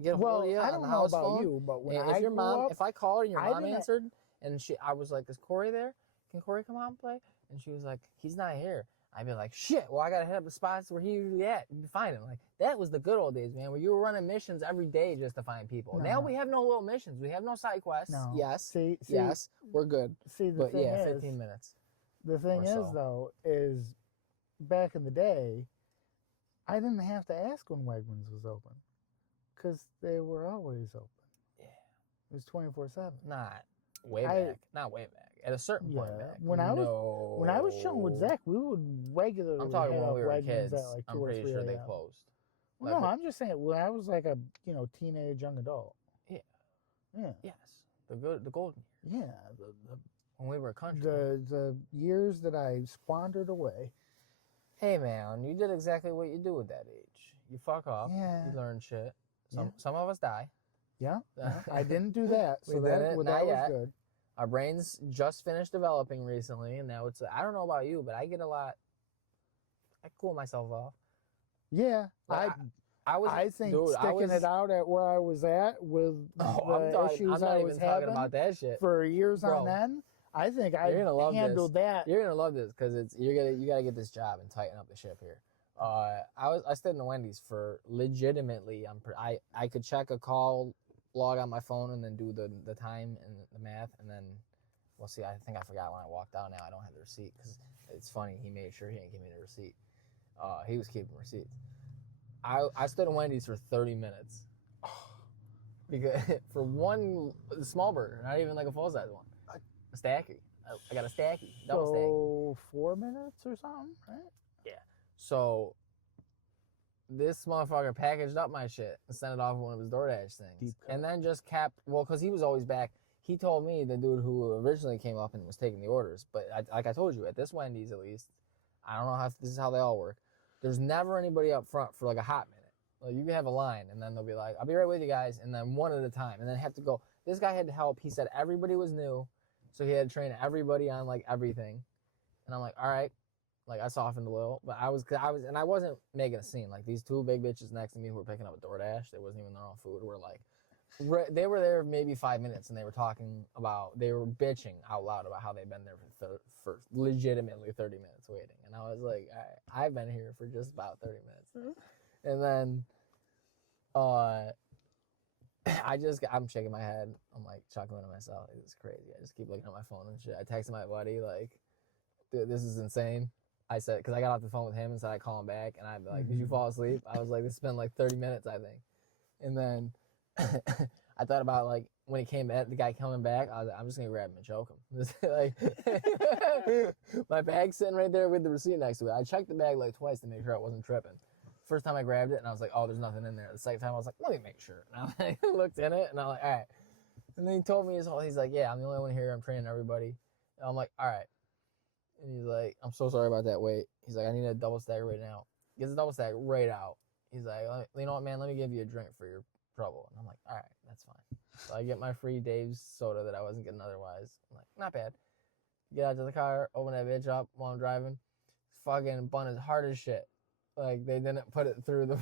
get a hold Well, of you I on don't the know house about phone, you, but when and I if your grew mom, up, if I called and your I mom didn't- answered, and I was like, is Corey there? Can Corey come out and play? And she was like, he's not here. I'd be like, shit, well, I gotta hit up the spots where he usually at and find him. Like, that was the good old days, man, where you were running missions every day just to find people. Now No. we have no little missions. We have no side quests. No. Yes. See, Yes. We're good. See, the But thing yeah, is, 15 minutes. the thing or is so. though, is back in the day, I didn't have to ask when Wegmans was open, because they were always open. Yeah. It was 24/7. Not way I- back. Not way back. At a certain point Yeah, back. when I was chilling with Zach, we would regularly I'm talking hit when up we were Wegmans kids. at like 2 I'm or pretty 3 sure they a.m. closed. Well, Like, no, I'm just saying when I was like a teenage young adult. Yeah. Yeah. Yes. The golden years. Yeah. When we were a country. The years that I squandered away. Hey man, you did exactly what you do at that age. You fuck up. Yeah. You learn shit. Yeah. Some of us die. Yeah. I didn't do that, so We that, didn't, well, not that was yet. good. Our brains just finished developing recently, and now it's. I don't know about you, but I get a lot. I cool myself off. Yeah. Like, I was. I think dude, sticking it out at where I was at with Oh, the issues I'm not I even was talking having about that shit. for years on Bro. end, I think I You're gonna love handled that. You're gonna love this because you gotta get this job and tighten up the ship here. I stayed in the Wendy's for legitimately. I could check a call log on my phone and then do the time and the math, and then well, see, I think I forgot when I walked out. Now I don't have the receipt because it's funny. He made sure he didn't give me the receipt. He was keeping receipts. I stood in Wendy's for 30 minutes because for one small burger, not even like a full size one, a stacky. I got a stacky, double stacky. So 4 minutes or something, right? So this motherfucker packaged up my shit and sent it off with one of his DoorDash things. Deep cut. And then just kept, well, because he was always back. He told me, the dude who originally came up and was taking the orders, but like I told you, at this Wendy's at least, I don't know if this is how they all work. There's never anybody up front for like a hot minute. Like you can have a line and then they'll be like, I'll be right with you guys, and then one at a time, and then have to go. This guy had to help. He said everybody was new, so he had to train everybody on like everything. And I'm like, all right. Like I softened a little, but I wasn't making a scene. Like these two big bitches next to me who were picking up a DoorDash, they wasn't even their own food, were like, they were there maybe 5 minutes, and they were bitching out loud about how they'd been there for legitimately 30 minutes waiting. And I was like, all right, I've been here for just about 30 minutes. And then, I'm shaking my head. I'm like chuckling to myself. It's crazy. I just keep looking at my phone and shit. I texted my buddy like, dude, this is insane. I said, because I got off the phone with him and said I'd call him back, and I'd be like, did you fall asleep? I was like, this has been like 30 minutes, I think. And then I thought about like when he came back, the guy coming back, I was like, I'm just gonna grab him and choke him. Just, like my bag's sitting right there with the receipt next to it. I checked the bag like twice to make sure I wasn't tripping. First time I grabbed it and I was like, oh, there's nothing in there. The second time I was like, let me make sure. And I like, looked in it and I'm like, all right. And then he told me he's like, yeah, I'm the only one here. I'm training everybody. And I'm like, all right. And he's like, I'm so sorry about that wait. He's like, I need a double stack right now. Gets a double stack right out. He's like, you know what, man, let me give you a drink for your trouble. And I'm like, all right, that's fine. So I get my free Dave's soda that I wasn't getting otherwise. I'm like, not bad. Get out to the car, open that bitch up while I'm driving. Fucking bun is hard as shit. Like, they didn't put it through the...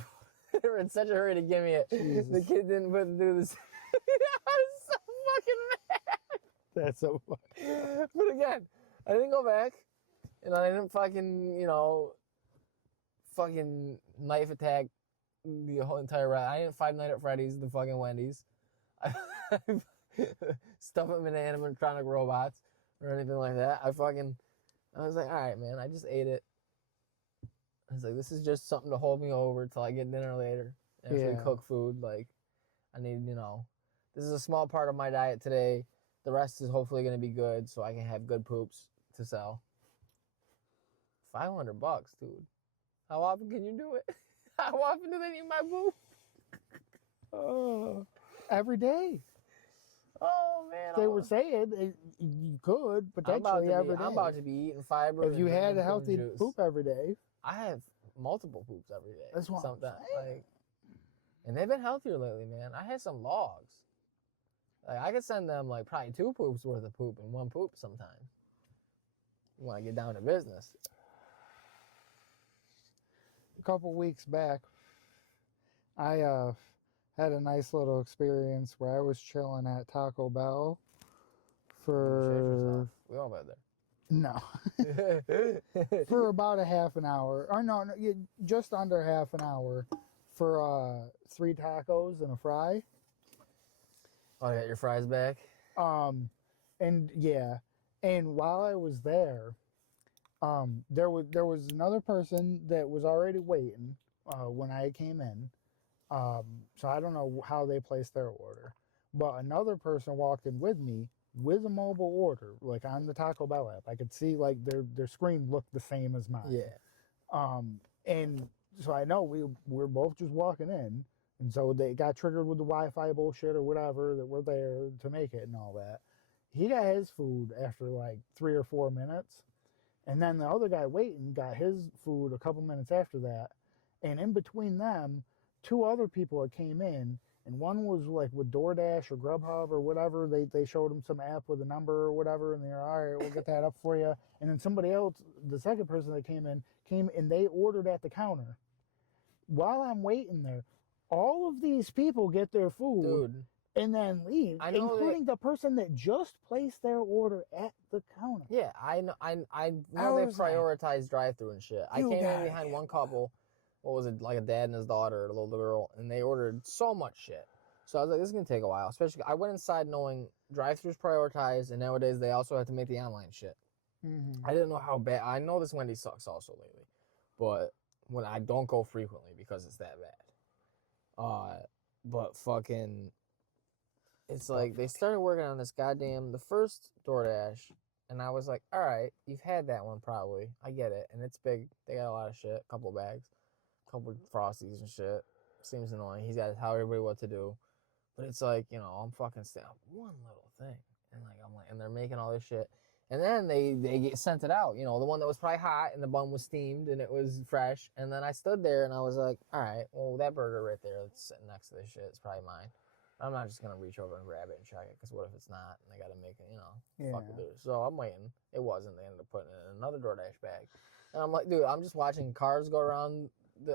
They were in such a hurry to give me it. Jesus. The kid didn't put it through the... I was so fucking mad. That's so funny. But again, I didn't go back. And I didn't fucking, fucking knife attack the whole entire ride. I didn't Five Nights at Freddy's, the fucking Wendy's. I stuff them into animatronic robots or anything like that. I was like, all right, man, I just ate it. I was like, this is just something to hold me over till I get dinner later. Actually Yeah. cook food. Like, I need, this is a small part of my diet today. The rest is hopefully going to be good so I can have good poops to sell. $500, dude. How often can you do it? How often do they need my poop? Every day. Oh man, They were saying you could I'm about potentially to every be, day. I'm about to be eating fiber. If you and had drinking a healthy prune juice. poop every day. I have multiple poops every day. That's what I'm Sometimes, saying. like, and they've been healthier lately, man. I had some logs. Like I could send them like probably 2 poops worth of poop and 1 poop sometimes. When I get down to business. A couple weeks back, I had a nice little experience where I was chilling at Taco Bell for We all been no there. for about a half an hour, or no, just under half an hour for 3 tacos and a fry. Oh, you got your fries back? And yeah, and while I was there, there was another person that was already waiting when I came in. So I don't know how they placed their order, but another person walked in with me with a mobile order, like on the Taco Bell app. I could see like their screen looked the same as mine. Yeah. And so I know we're both just walking in, and so they got triggered with the Wi-Fi bullshit or whatever that we're there to make it and all that. He got his food after like 3 or 4 minutes, and then the other guy waiting got his food a couple minutes after that, and in between them, 2 other people that came in, and one was like with DoorDash or Grubhub or whatever. They showed him some app with a number or whatever, and they're all right, we'll get that up for you. And then somebody else, the second person that came and they ordered at the counter. While I'm waiting there, all of these people get their food. Dude. And then leave, including the person that just placed their order at the counter. Yeah, I know they prioritize drive-through and shit. I came in behind one couple. What was it, like a dad and his daughter, a little girl, and they ordered so much shit. So I was like, this is gonna take a while. Especially, I went inside knowing drive-throughs prioritized, and nowadays they also have to make the online shit. Mm-hmm. I didn't know how bad. I know this Wendy's sucks also lately, but when I don't go frequently because it's that bad. But fucking, it's like they started working on this goddamn the first DoorDash, and I was like, all right, you've had that one probably. I get it, and it's big. They got a lot of shit, a couple bags. Couple frosties and shit. Seems annoying. He's got to tell everybody what to do. But it's like, you know, I'm fucking staying on one little thing. And like I'm like, and they're making all this shit. And then they get sent it out. You know, the one that was probably hot and the bun was steamed and it was fresh. And then I stood there and I was like, all right, well that burger right there that's sitting next to this shit is probably mine. I'm not just gonna reach over and grab it and check it, because what if it's not? And they gotta make it, you know, fuck it, dude. So I'm waiting. It wasn't. They ended up putting it in another DoorDash bag. And I'm like, dude, I'm just watching cars go around.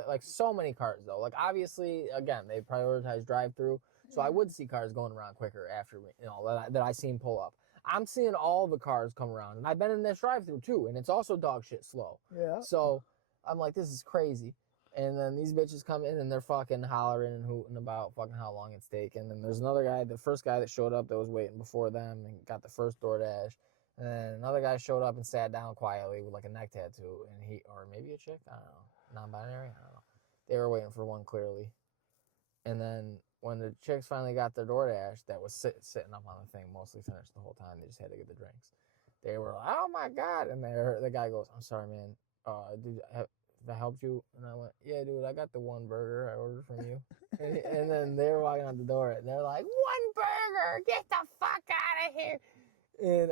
Like so many cars though. Like obviously, again, they prioritize drive-through, so I would see cars going around quicker after me, you know, that I seen pull up. I'm seeing all the cars come around, and I've been in this drive-through too, and it's also dog shit slow. Yeah. So I'm like, this is crazy. And then these bitches come in and they're fucking hollering and hooting about fucking how long it's taking. And there's another guy, the first guy that showed up that was waiting before them and got the first DoorDash. And then another guy showed up and sat down quietly with like a neck tattoo, and or maybe a chick, I don't know. Non-binary, I don't know. They were waiting for one clearly. And then when the chicks finally got their DoorDash that was sitting up on the thing, mostly finished the whole time, they just had to get the drinks. They were like, oh my God. And the guy goes, I'm sorry, man. Have I helped you? And I went, yeah, dude, I got the one burger I ordered from you. and then they were walking out the door and they're like, one burger, get the fuck out of here. And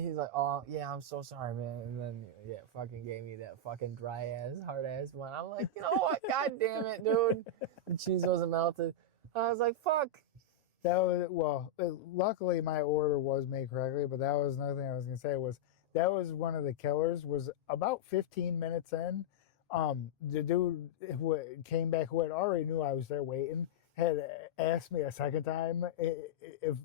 he's like, oh yeah, I'm so sorry, man. And then fucking gave me that fucking dry ass, hard ass one. I'm like, you know what? God damn it, dude. The cheese wasn't melted. I was like, fuck. That was luckily my order was made correctly, but that was another thing I was gonna say was that was one of the killers. Was about 15 minutes in, the dude who came back, who had already knew I was there waiting, had asked me a second time if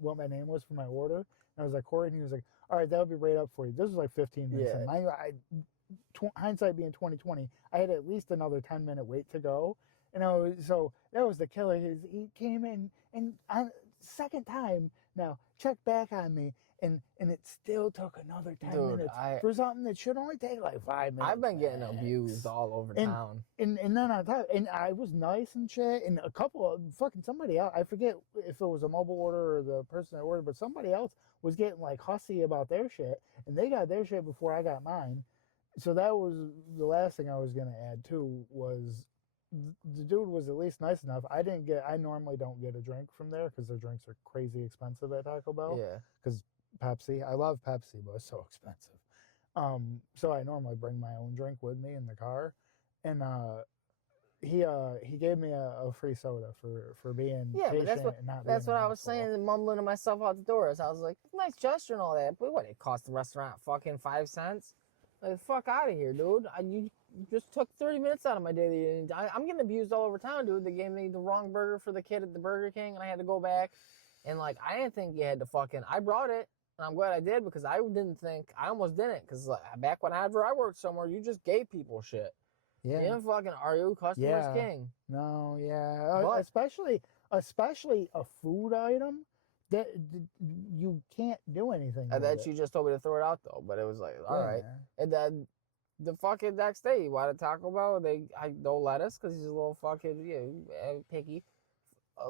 what my name was for my order. And I was like, Corey, and he was like, all right, that'll be right up for you. This was like 15 minutes. Yeah. And hindsight being 2020, I had at least another 10-minute wait to go. And so that was the killer. He came in and on second time now checked back on me, and it still took another 10 minutes for something that should only take like 5 minutes. I've been getting abused all over town. And then on top, and I was nice and shit, and a couple of fucking somebody else, I forget if it was a mobile order or the person that ordered, but somebody else was getting like hussy about their shit, and they got their shit before I got mine. So that was the last thing I was gonna add too, was the dude was at least nice enough. I normally don't get a drink from there because their drinks are crazy expensive at Taco Bell. Yeah. Because Pepsi, I love Pepsi, but it's so expensive. So I normally bring my own drink with me in the car, and he gave me a free soda for being Yeah, but patient and not. that's being what an I was asshole. saying and mumbling to myself out the door. So I was like, nice gesture and all that, but what, it cost the restaurant fucking 5 cents? Like, fuck out of here, dude. You just took 30 minutes out of my day. I'm getting abused all over town, dude. They gave me the wrong burger for the kid at the Burger King, and I had to go back. And, like, I didn't think you had to fucking... I brought it, and I'm glad I did, because I almost didn't. Because back when I worked somewhere, you just gave people shit. Yeah. You didn't fucking argue. Customer's king. No, yeah. But- especially a food item that you can't do anything with That it. you just told me to throw it out, though. But it was like, all right. Yeah. And then the fucking next day, why did Taco Bell? No lettuce because he's a little fucking picky.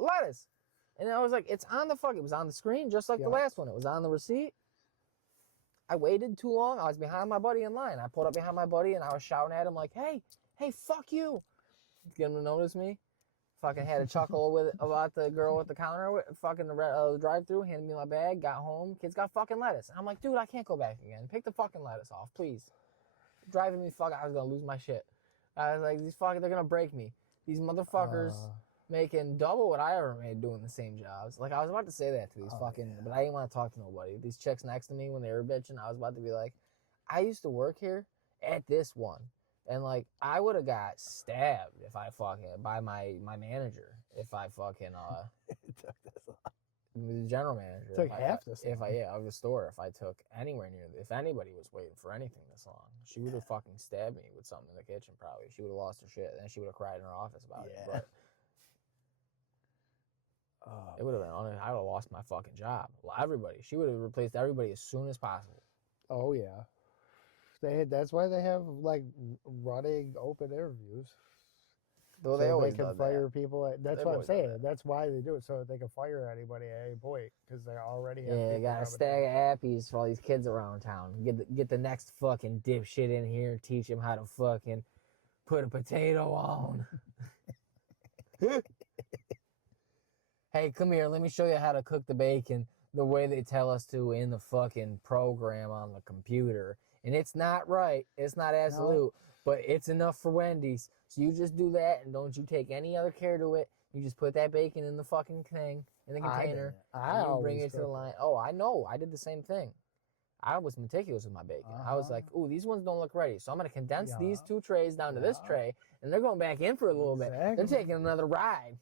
Lettuce, and I was like, it's on it was on the screen just like the Yeah. last one. It was on the receipt. I waited too long. I was behind my buddy in line. I pulled up behind my buddy and I was shouting at him like, hey, fuck you. Get him to notice me. Fucking had a chuckle about the girl at the counter, fucking the drive-through, handed me my bag, got home, kids got fucking lettuce. I'm like, dude, I can't go back again. Pick the fucking lettuce off, please. Driving me I was gonna lose my shit. I was like, they're gonna break me. These motherfuckers making double what I ever made doing the same jobs. Like, I was about to say that to these but I didn't want to talk to nobody. These chicks next to me, when they were bitching, I was about to be like, I used to work here at this one. And, like, I would have got stabbed if I fucking, by my manager, if I fucking, the general manager. Took half this long. Of the store, if I took anywhere near, if anybody was waiting for anything this long, she would have fucking stabbed me with something in the kitchen, probably. She would have lost her shit, and then she would have cried in her office about it. Yeah. But it would have been, I would have lost my fucking job. Well, everybody. She would have replaced everybody as soon as possible. Oh yeah. That's why they have like running open interviews. Though So they always can done fire that. people. That's They've what I'm always done saying. that. That's why they do it, so that they can fire anybody at any point because they already have. Yeah, people got a having stack of appies for all these kids around town. Get the next fucking dipshit in here and teach him how to fucking put a potato on. Hey, come here. Let me show you how to cook the bacon the way they tell us to in the fucking program on the computer. And it's not right. It's not absolute, but it's enough for Wendy's. So you just do that and don't you take any other care to it. You just put that bacon in the fucking thing, in the container. I and you bring always it to the cook line. Oh, I know. I did the same thing. I was meticulous with my bacon. I was like, ooh, these ones don't look ready. So I'm going to condense these 2 trays down to this tray, and they're going back in for a little bit. They're taking another ride.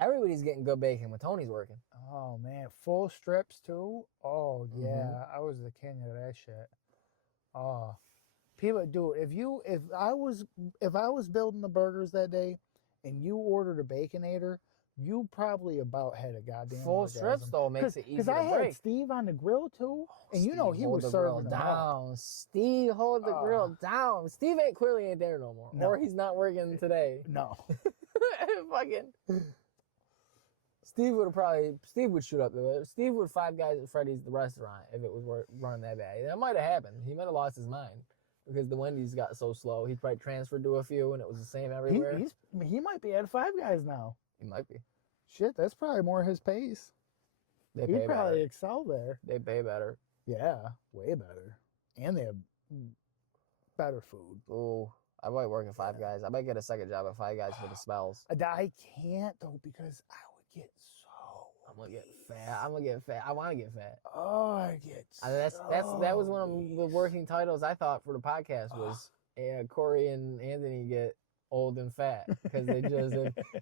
Everybody's getting good bacon when Tony's working. Oh man, full strips too. Oh yeah, Mm-hmm. I was the king of that shit. Oh, people, dude, if I was building the burgers that day, and you ordered a Baconator, you probably about had a goddamn Full orgasm. strips though makes it easy Because to I break. had Steve on the grill too, and you know Steve, he hold was the serving grill them up. down. Steve, hold the grill down. Steve clearly ain't there no more, No. or he's not working today. No, Fucking. Steve would shoot up there. Steve would Five Guys at Freddy's the restaurant if it was running that bad. That might have happened. He might have lost his mind because the Wendy's got so slow. He probably transferred to a few and it was the same everywhere. he might be at Five Guys now. He might be. Shit, that's probably more his pace. They He'd pay probably better. excel there. They pay better. Yeah, way better, and they have better food. Ooh, I might work at Five Guys. I might get a second job at Five Guys for the smells. I can't though because I would get so. I'm gonna get fat. I want to get fat. Oh, I get. That was one of the working titles I thought for the podcast was Corey and Anthony get old and fat because they just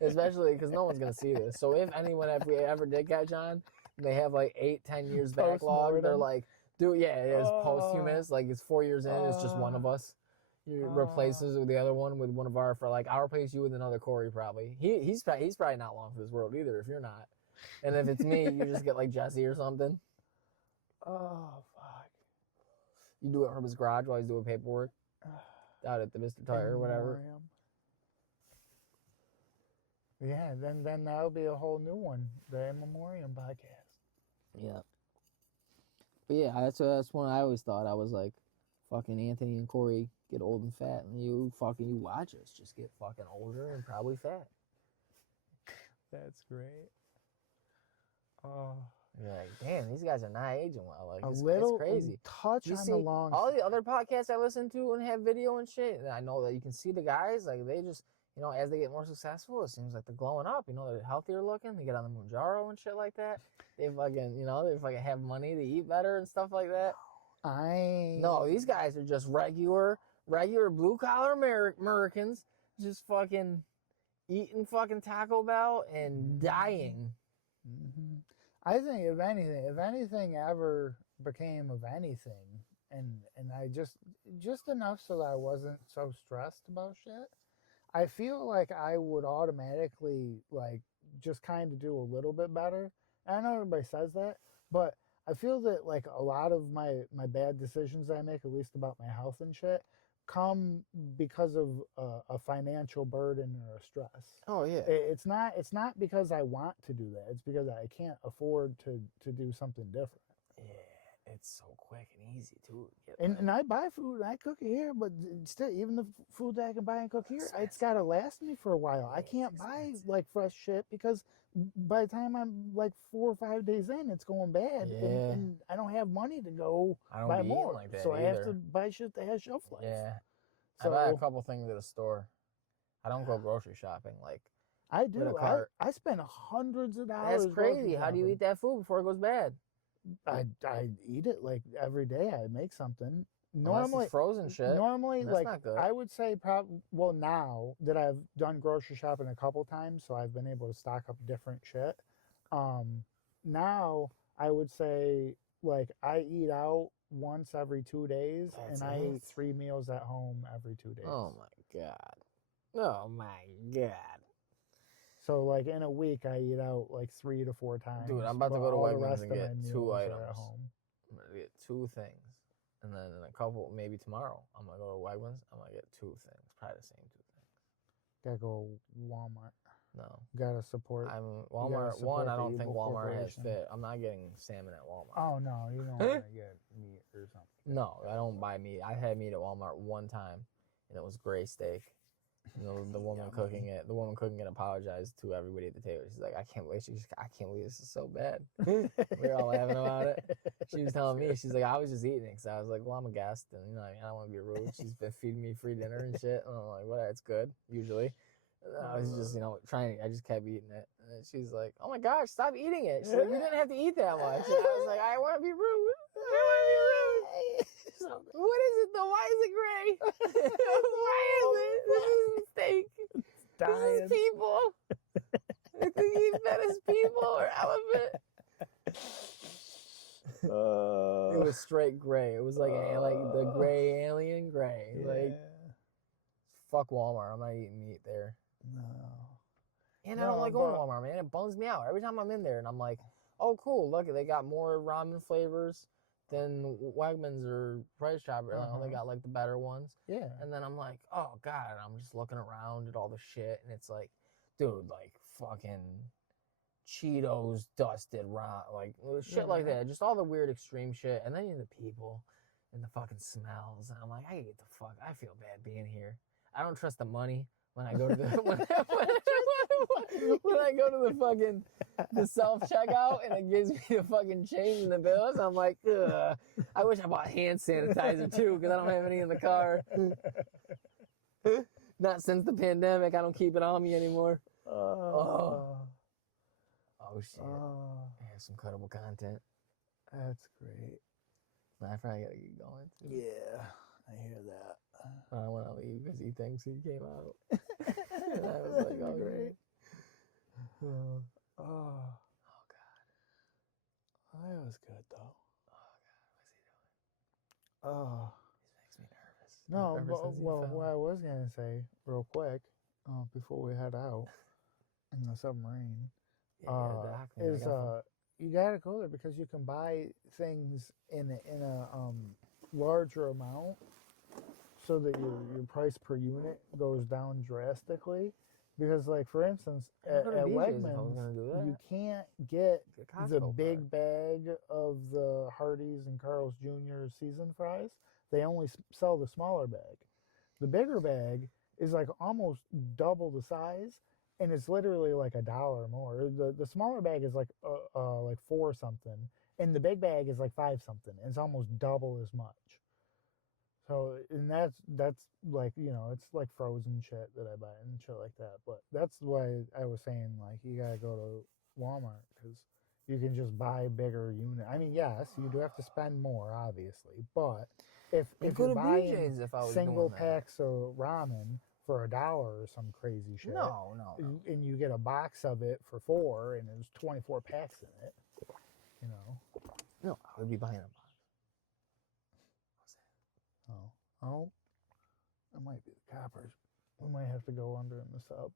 especially because no one's gonna see this. So if we ever did catch on, they have like 8-10 years backlog. They're like, dude, yeah, it is posthumous. Like it's 4 years in, it's just one of us. You replaces with the other one with one of our I'll replace you with another Corey probably. He's probably not long for this world either if you're not. And if it's me, you just get like Jesse or something. Oh fuck! You do it from his garage while he's doing paperwork out at the Mr. Tire or whatever. Yeah, then that'll be a whole new one, the In Memoriam podcast. Yeah. But yeah, that's one I always thought. I was like, fucking Anthony and Corey get old and fat, and you watch us just get fucking older and probably fat. That's great. Oh, You're like, damn, these guys are not aging well. Like, a it's little crazy. touch You on see the long. all the other podcasts I listen to and have video and shit, and I know that you can see the guys, like, they just, you know, as they get more successful, it seems like they're glowing up. You know, they're healthier looking. They get on the Mounjaro and shit like that. They fucking, you know, they fucking have money to eat better and stuff like that. No, these guys are just regular blue collar Americans, just fucking eating fucking Taco Bell and dying. Mm-hmm. I think if anything ever became of anything, and I just enough so that I wasn't so stressed about shit, I feel like I would automatically like just kind of do a little bit better. And I know everybody says that, but I feel that like a lot of my bad decisions I make, at least about my health and shit, come because of a financial burden or a stress. Oh yeah. It's not because I want to do that. It's because I can't afford to do something different. Yeah, it's so quick and easy too. And I buy food and I cook it here, but still, even the food that I can buy and cook here, it's got to last me for a while. I can't buy like fresh shit because by the time I'm like 4 or 5 days in, it's going bad, and I don't have money to go buy more. Like that so either. I have to buy shit that has shelf life. Yeah, so, I buy a couple things at a store. I don't go grocery shopping like. I do. I spend hundreds of dollars. That's crazy. How do you eat that food before it goes bad? I eat it like every day. I make something. Normally it's frozen shit. Normally, that's like not good. I would say, well, now that I've done grocery shopping a couple times, so I've been able to stock up different shit. Now I would say like I eat out once every 2 days, and I eat 3 meals at home every 2 days. Oh my god. Oh my god. So like in a week, I eat out like 3 to 4 times. Dude, I'm about to go to Wegmans and get 2 items. At home. I'm gonna get 2 things, and then in a couple, maybe tomorrow, I'm gonna go to Wegmans. I'm gonna get 2 things, probably the same 2 things. Gotta go Walmart. No. Gotta support. Walmart. One, I don't think Walmart has fit. I'm not getting salmon at Walmart. Oh no, you don't want to get meat or something. No, I don't buy meat. I had meat at Walmart one time, and it was gray steak. You know, the woman cooking it apologized to everybody at the table. She's like, I can't believe this is so bad. We were all laughing about it. She was telling me, she's like, I was just eating it because I was like, well, I'm a guest, and you know, I don't want to be rude. She's been feeding me free dinner and shit, and I'm like, well, that's good usually. And I was just, you know, I just kept eating it, and she's like, oh my gosh, stop eating it. She's like, you didn't have to eat that much. And I was like, I want to be rude. So, what is it though? Why is it gray? Why is it? This isn't steak. This is people. I think you fed as people or elephant. It was straight gray. It was like the gray alien gray. Yeah. Like, fuck Walmart. I'm not eating meat there. No. And I don't like going to Walmart, man. It bums me out every time I'm in there, and I'm like, oh cool, look, they got more ramen flavors than Wegmans or Price Chopper. They got like the better ones. Yeah. And then I'm like, oh god, and I'm just looking around at all the shit, and it's like, dude, like fucking Cheetos dusted like shit like that. Just all the weird extreme shit. And then the people and the fucking smells. And I'm like, I get the fuck. I feel bad being here. I don't trust the money when I go to the when I go to the self checkout and it gives me the fucking change in the bills. I'm like, ugh. I wish I bought hand sanitizer too because I don't have any in the car. Not since the pandemic. I don't keep it on me anymore. Oh shit. I have some cuttable content. That's great. I probably gotta get going too. Yeah, I hear that. I want to leave because he thinks he came out. And I was like, oh, great. Oh God. That was good though. Oh God, what's he doing? Oh. This makes me nervous. No, what I was gonna say real quick, before we head out in the submarine, is you gotta go there because you can buy things in a larger amount, so that your price per unit goes down drastically. Because, like, for instance, at Wegmans, you can't get the big bag of the Hardee's and Carl's Jr. seasoned fries they only sell the smaller bag. The bigger bag is like almost double the size, and it's literally like $1 more. The smaller bag is like four something, and the big bag is like five something. And it's almost double as much. So, and that's like, you know, it's like frozen shit that I buy and shit like that. But that's why I was saying, like, you gotta go to Walmart because you can just buy bigger unit. I mean, yes, you do have to spend more, obviously, but if go you're to buying BJ's if I was single doing that. packs of ramen for $1 or some crazy shit, No. and you get a box of it for $4, and there's 24 packs in it, you know. No, I would be buying a box. Oh, that might be the coppers. We might have to go under in the sub.